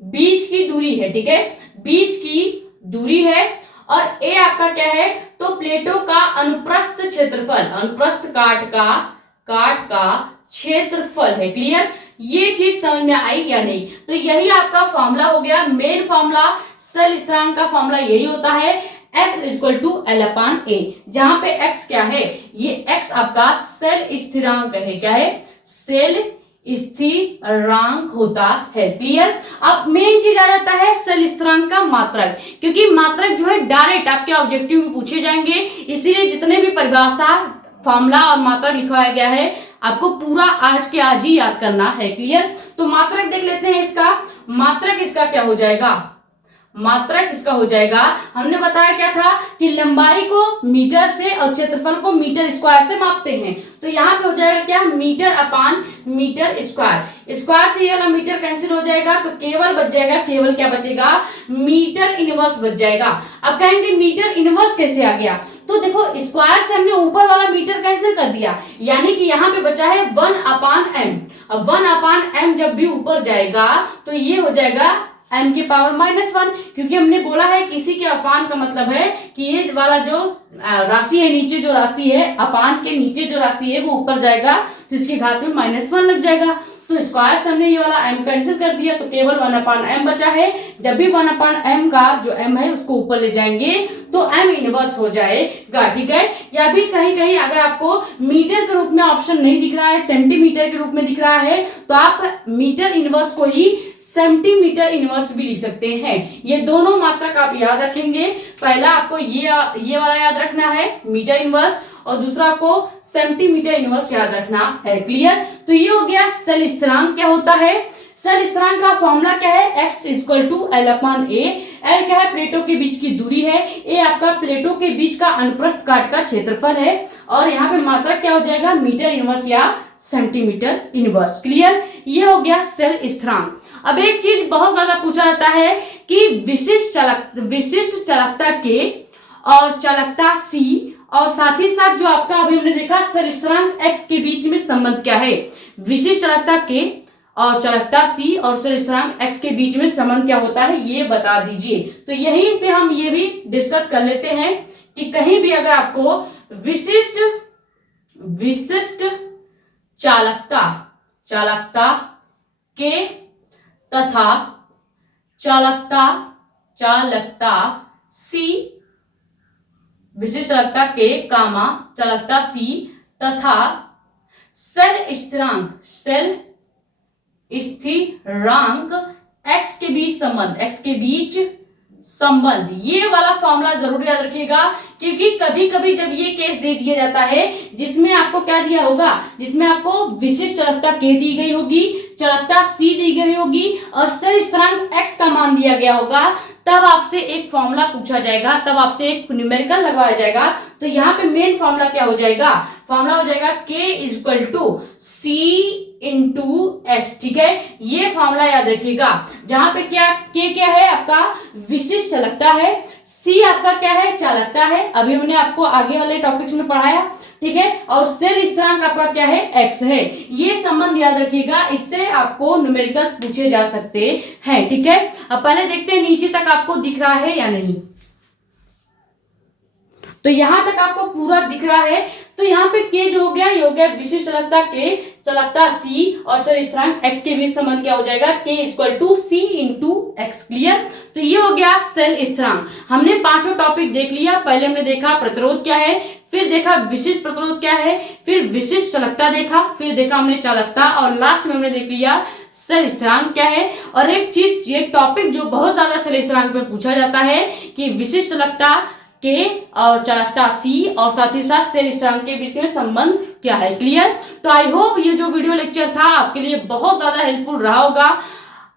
बीच की दूरी है। ठीक है, बीच की दूरी है। और A आपका क्या है? तो प्लेटों का अनुप्रस्थ क्षेत्रफल, अनुप्रस्थ काट का क्षेत्रफल है। क्लियर? ये चीज समझ में आई या नहीं? तो यही आपका फॉर्मूला हो गया, मेन फॉर्मूला सेल स्थिरांक का फॉर्मूला यही होता है, x equal to L upon ए, जहां पे x क्या है, ये x आपका सेल स्थिरांक है। क्या है? सेल स्थिरांक होता है। क्लियर? अब मेन चीज आ जाता है सेल स्थिरांक का मात्रक, क्योंकि मात्रक जो है डायरेक्ट आपके ऑब्जेक्टिव में पूछे जाएंगे, इसीलिए जितने भी परिभाषा, फॉर्मूला और मात्रक लिखवाया गया है आपको पूरा आज के आज ही याद करना है। क्लियर? तो मात्रक देख लेते हैं इसका। मात्रक इसका क्या हो जाएगा? मात्रक इसका हो जाएगा, हमने बताया क्या था कि लंबाई को मीटर से और क्षेत्रफल को मीटर स्क्वायर से मापते हैं। तो यहाँ पे हो जाएगा क्या? मीटर अपान मीटर स्क्वायर। स्क्वायर से ये वाला मीटर कैंसिल हो जाएगा, तो केवल बच जाएगा, केवल क्या बचेगा? मीटर इनवर्स बच जाएगा। अब कहेंगे मीटर इनवर्स कैसे आ गया? तो देखो स्क्वायर से हमने ऊपर वाला मीटर कैंसिल कर दिया, यानी कि यहाँ पे बचा है 1 अपान एम। अब 1 अपान एम जब भी ऊपर जाएगा तो ये हो जाएगा m की पावर -1, क्योंकि हमने बोला है किसी के अपान का मतलब है कि ये वाला जो राशि है, नीचे जो राशि है, अपान के नीचे जो राशि है वो ऊपर जाएगा तो इसकी घात में -1 लग जाएगा। तो स्क्वायर से हमने ये वाला m कैंसिल कर दिया, तो केवल 1 अपान m बचा है। जब भी 1 अपान m का जो m है उसको ऊपर ले जाएंगे तो m इनवर्स हो जाएगा। ठीक है? या भी कहीं कहीं अगर आपको मीटर के रूप में ऑप्शन नहीं दिख रहा है, सेंटीमीटर के रूप में दिख रहा है, तो आप मीटर इनवर्स को ही सेंटीमीटर इनवर्स भी लिख सकते हैं। ये दोनों मात्रक आप याद रखेंगे। पहला आपको ये वाला याद रखना है मीटर इनवर्स, और दूसरा को सेंटीमीटर इनवर्स याद रखना है। क्लियर? तो ये हो गया सेल स्थिरांक क्या होता है। सेल स्थिरांक का फॉर्मूला क्या है? x equal to L upon A. L क्या है? प्लेटों के बीच की दूरी है, ए आपका प्लेटों के बीच का अनुप्रस्थ काट का क्षेत्रफल है, और यहाँ पे मात्रक क्या हो जाएगा? मीटर इनवर्स या सेंटीमीटर इनवर्स। क्लियर? ये हो गया सेल स्थिरांक। अब एक चीज बहुत ज्यादा पूछा जाता है कि विशिष्ट चालकता के और चालकता C और साथ ही साथ जो आपका अभी हमने देखा सेल स्थिरांक x के बीच में संबंध क्या है। विशिष्ट चालकता के और चालकता C और सेल स्थिरांक x के बीच में संबंध क्या होता है, ये बता दीजिए। तो यहीं पे हम ये भी डिस्कस कर लेते हैं कि कहीं भी अगर आपको विशिष्ट चालकता के तथा चालकता C, विशिष्ट चालकता के कामा चालकता C तथा सेल स्थिरांक x के बीच संबंध, ये वाला फॉर्मूला जरूर याद रखिएगा, क्योंकि कभी कभी जब ये केस दे दिया जाता है जिसमें आपको क्या दिया होगा, जिसमें आपको विशिष्ट चालकता K दी गई होगी, चालकता C दी गई होगी और सेल स्थिरांक x का मान दिया गया होगा, तब आपसे एक फॉर्मूला पूछा जाएगा, तब आपसे एक न्यूमेरिकल लगवाया जाएगा। तो यहाँ पे मेन फॉर्मूला क्या हो जाएगा? फॉर्मूला हो जाएगा K equal to C into X. ठीक है? ये फॉर्मूला याद रखिएगा, जहां पे क्या K क्या है? आपका विशिष्ट चालकता है, C आपका क्या है? चालकता है, अभी हमने आपको आगे वाले टॉपिक्स में पढ़ाया। ठीक है? और सेल स्थिरांक आपका क्या है? x है। ये संबंध याद रखिएगा, इससे आपको न्यूमेरिकल्स पूछे जा सकते हैं। ठीक है? अब पहले देखते हैं नीचे तक आपको दिख रहा है या नहीं। तो यहां तक आपको पूरा दिख रहा है। तो यहाँ पे K जो हो गया, ये हो गया विशिष्ट चालकता K, चालकता C और सेल स्थिरांक x के बीच संबंध क्या हो जाएगा? K equal to C into X. Clear? तो ये हो गया सेल स्थिरांक। हमने पांचों टॉपिक देख लिया। पहले हमने देखा प्रतिरोध क्या है, फिर देखा विशिष्ट प्रतिरोध क्या है, फिर विशिष्ट चालकता देखा, फिर देखा हमने चालकता, और लास्ट में हमने देख लिया सेल स्थिरांक क्या है। और एक टॉपिक जो बहुत ज्यादा सेल स्थिरांक में पूछा जाता है कि विशिष्ट चालकता K और चालकता C और साथ ही साथ सेल स्थिरांक के बीच में संबंध क्या है। क्लियर? तो आई होप ये जो वीडियो लेक्चर था आपके लिए बहुत ज्यादा हेल्पफुल रहा होगा।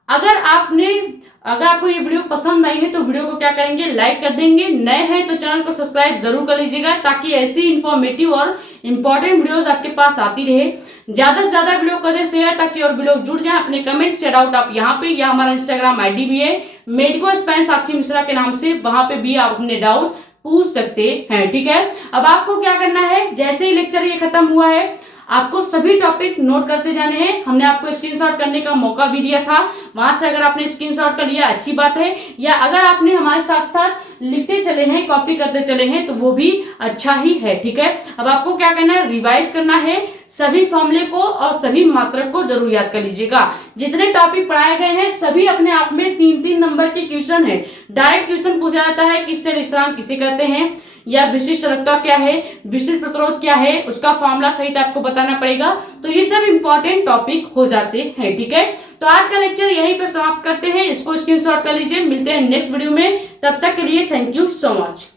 अगर आपको ये वीडियो पसंद आई है तो वीडियो को क्या करेंगे? लाइक कर देंगे। नए हैं तो चैनल को सब्सक्राइब जरूर कर लीजिएगा, ताकि ऐसी इंफॉर्मेटिव और इंपॉर्टेंट वीडियोस आपके पास आती रहे। ज्यादा से ज्यादा वीडियो करें शेयर, ताकि और भी लोग जुड़ जाएं। अपने कमेंट्स से डाउट आप यहाँ पे, या हमारा इंस्टाग्राम आईडी भी है मेडिको स्पेन साक्षी मिश्रा के नाम से, वहां पे भी आप अपने डाउट पूछ सकते हैं। ठीक है? अब आपको क्या करना है, जैसे ही लेक्चर ये खत्म हुआ है आपको सभी टॉपिक नोट करते जाने हैं। हमने आपको स्क्रीनशॉट करने का मौका भी दिया था, वहां से अगर आपने स्क्रीनशॉट कर लिया अच्छी बात है, या अगर आपने हमारे साथ साथ लिखते चले हैं, कॉपी करते चले हैं, तो वो भी अच्छा ही है। ठीक है? अब आपको क्या करना है? रिवाइज करना है सभी फॉर्मूले को और सभी मात्रक को जरूर याद कर लीजिएगा। जितने टॉपिक पढ़ाए गए हैं सभी अपने आप में 3-3 नंबर नंबर की क्वेश्चन है। डायरेक्ट क्वेश्चन पूछा जाता है कि स्थिर स्थिरांक किसे कहते हैं, या विशिष्ट चालकता क्या है, विशिष्ट प्रतिरोध क्या है, उसका फॉर्मूला सहित आपको बताना पड़ेगा। तो ये सब इंपॉर्टेंट टॉपिक हो जाते हैं। ठीक है, तो आज का लेक्चर यहीं पर समाप्त करते हैं। इसको स्क्रीनशॉट कर लीजिए। मिलते हैं नेक्स्ट वीडियो में, तब तक के लिए थैंक यू सो मच।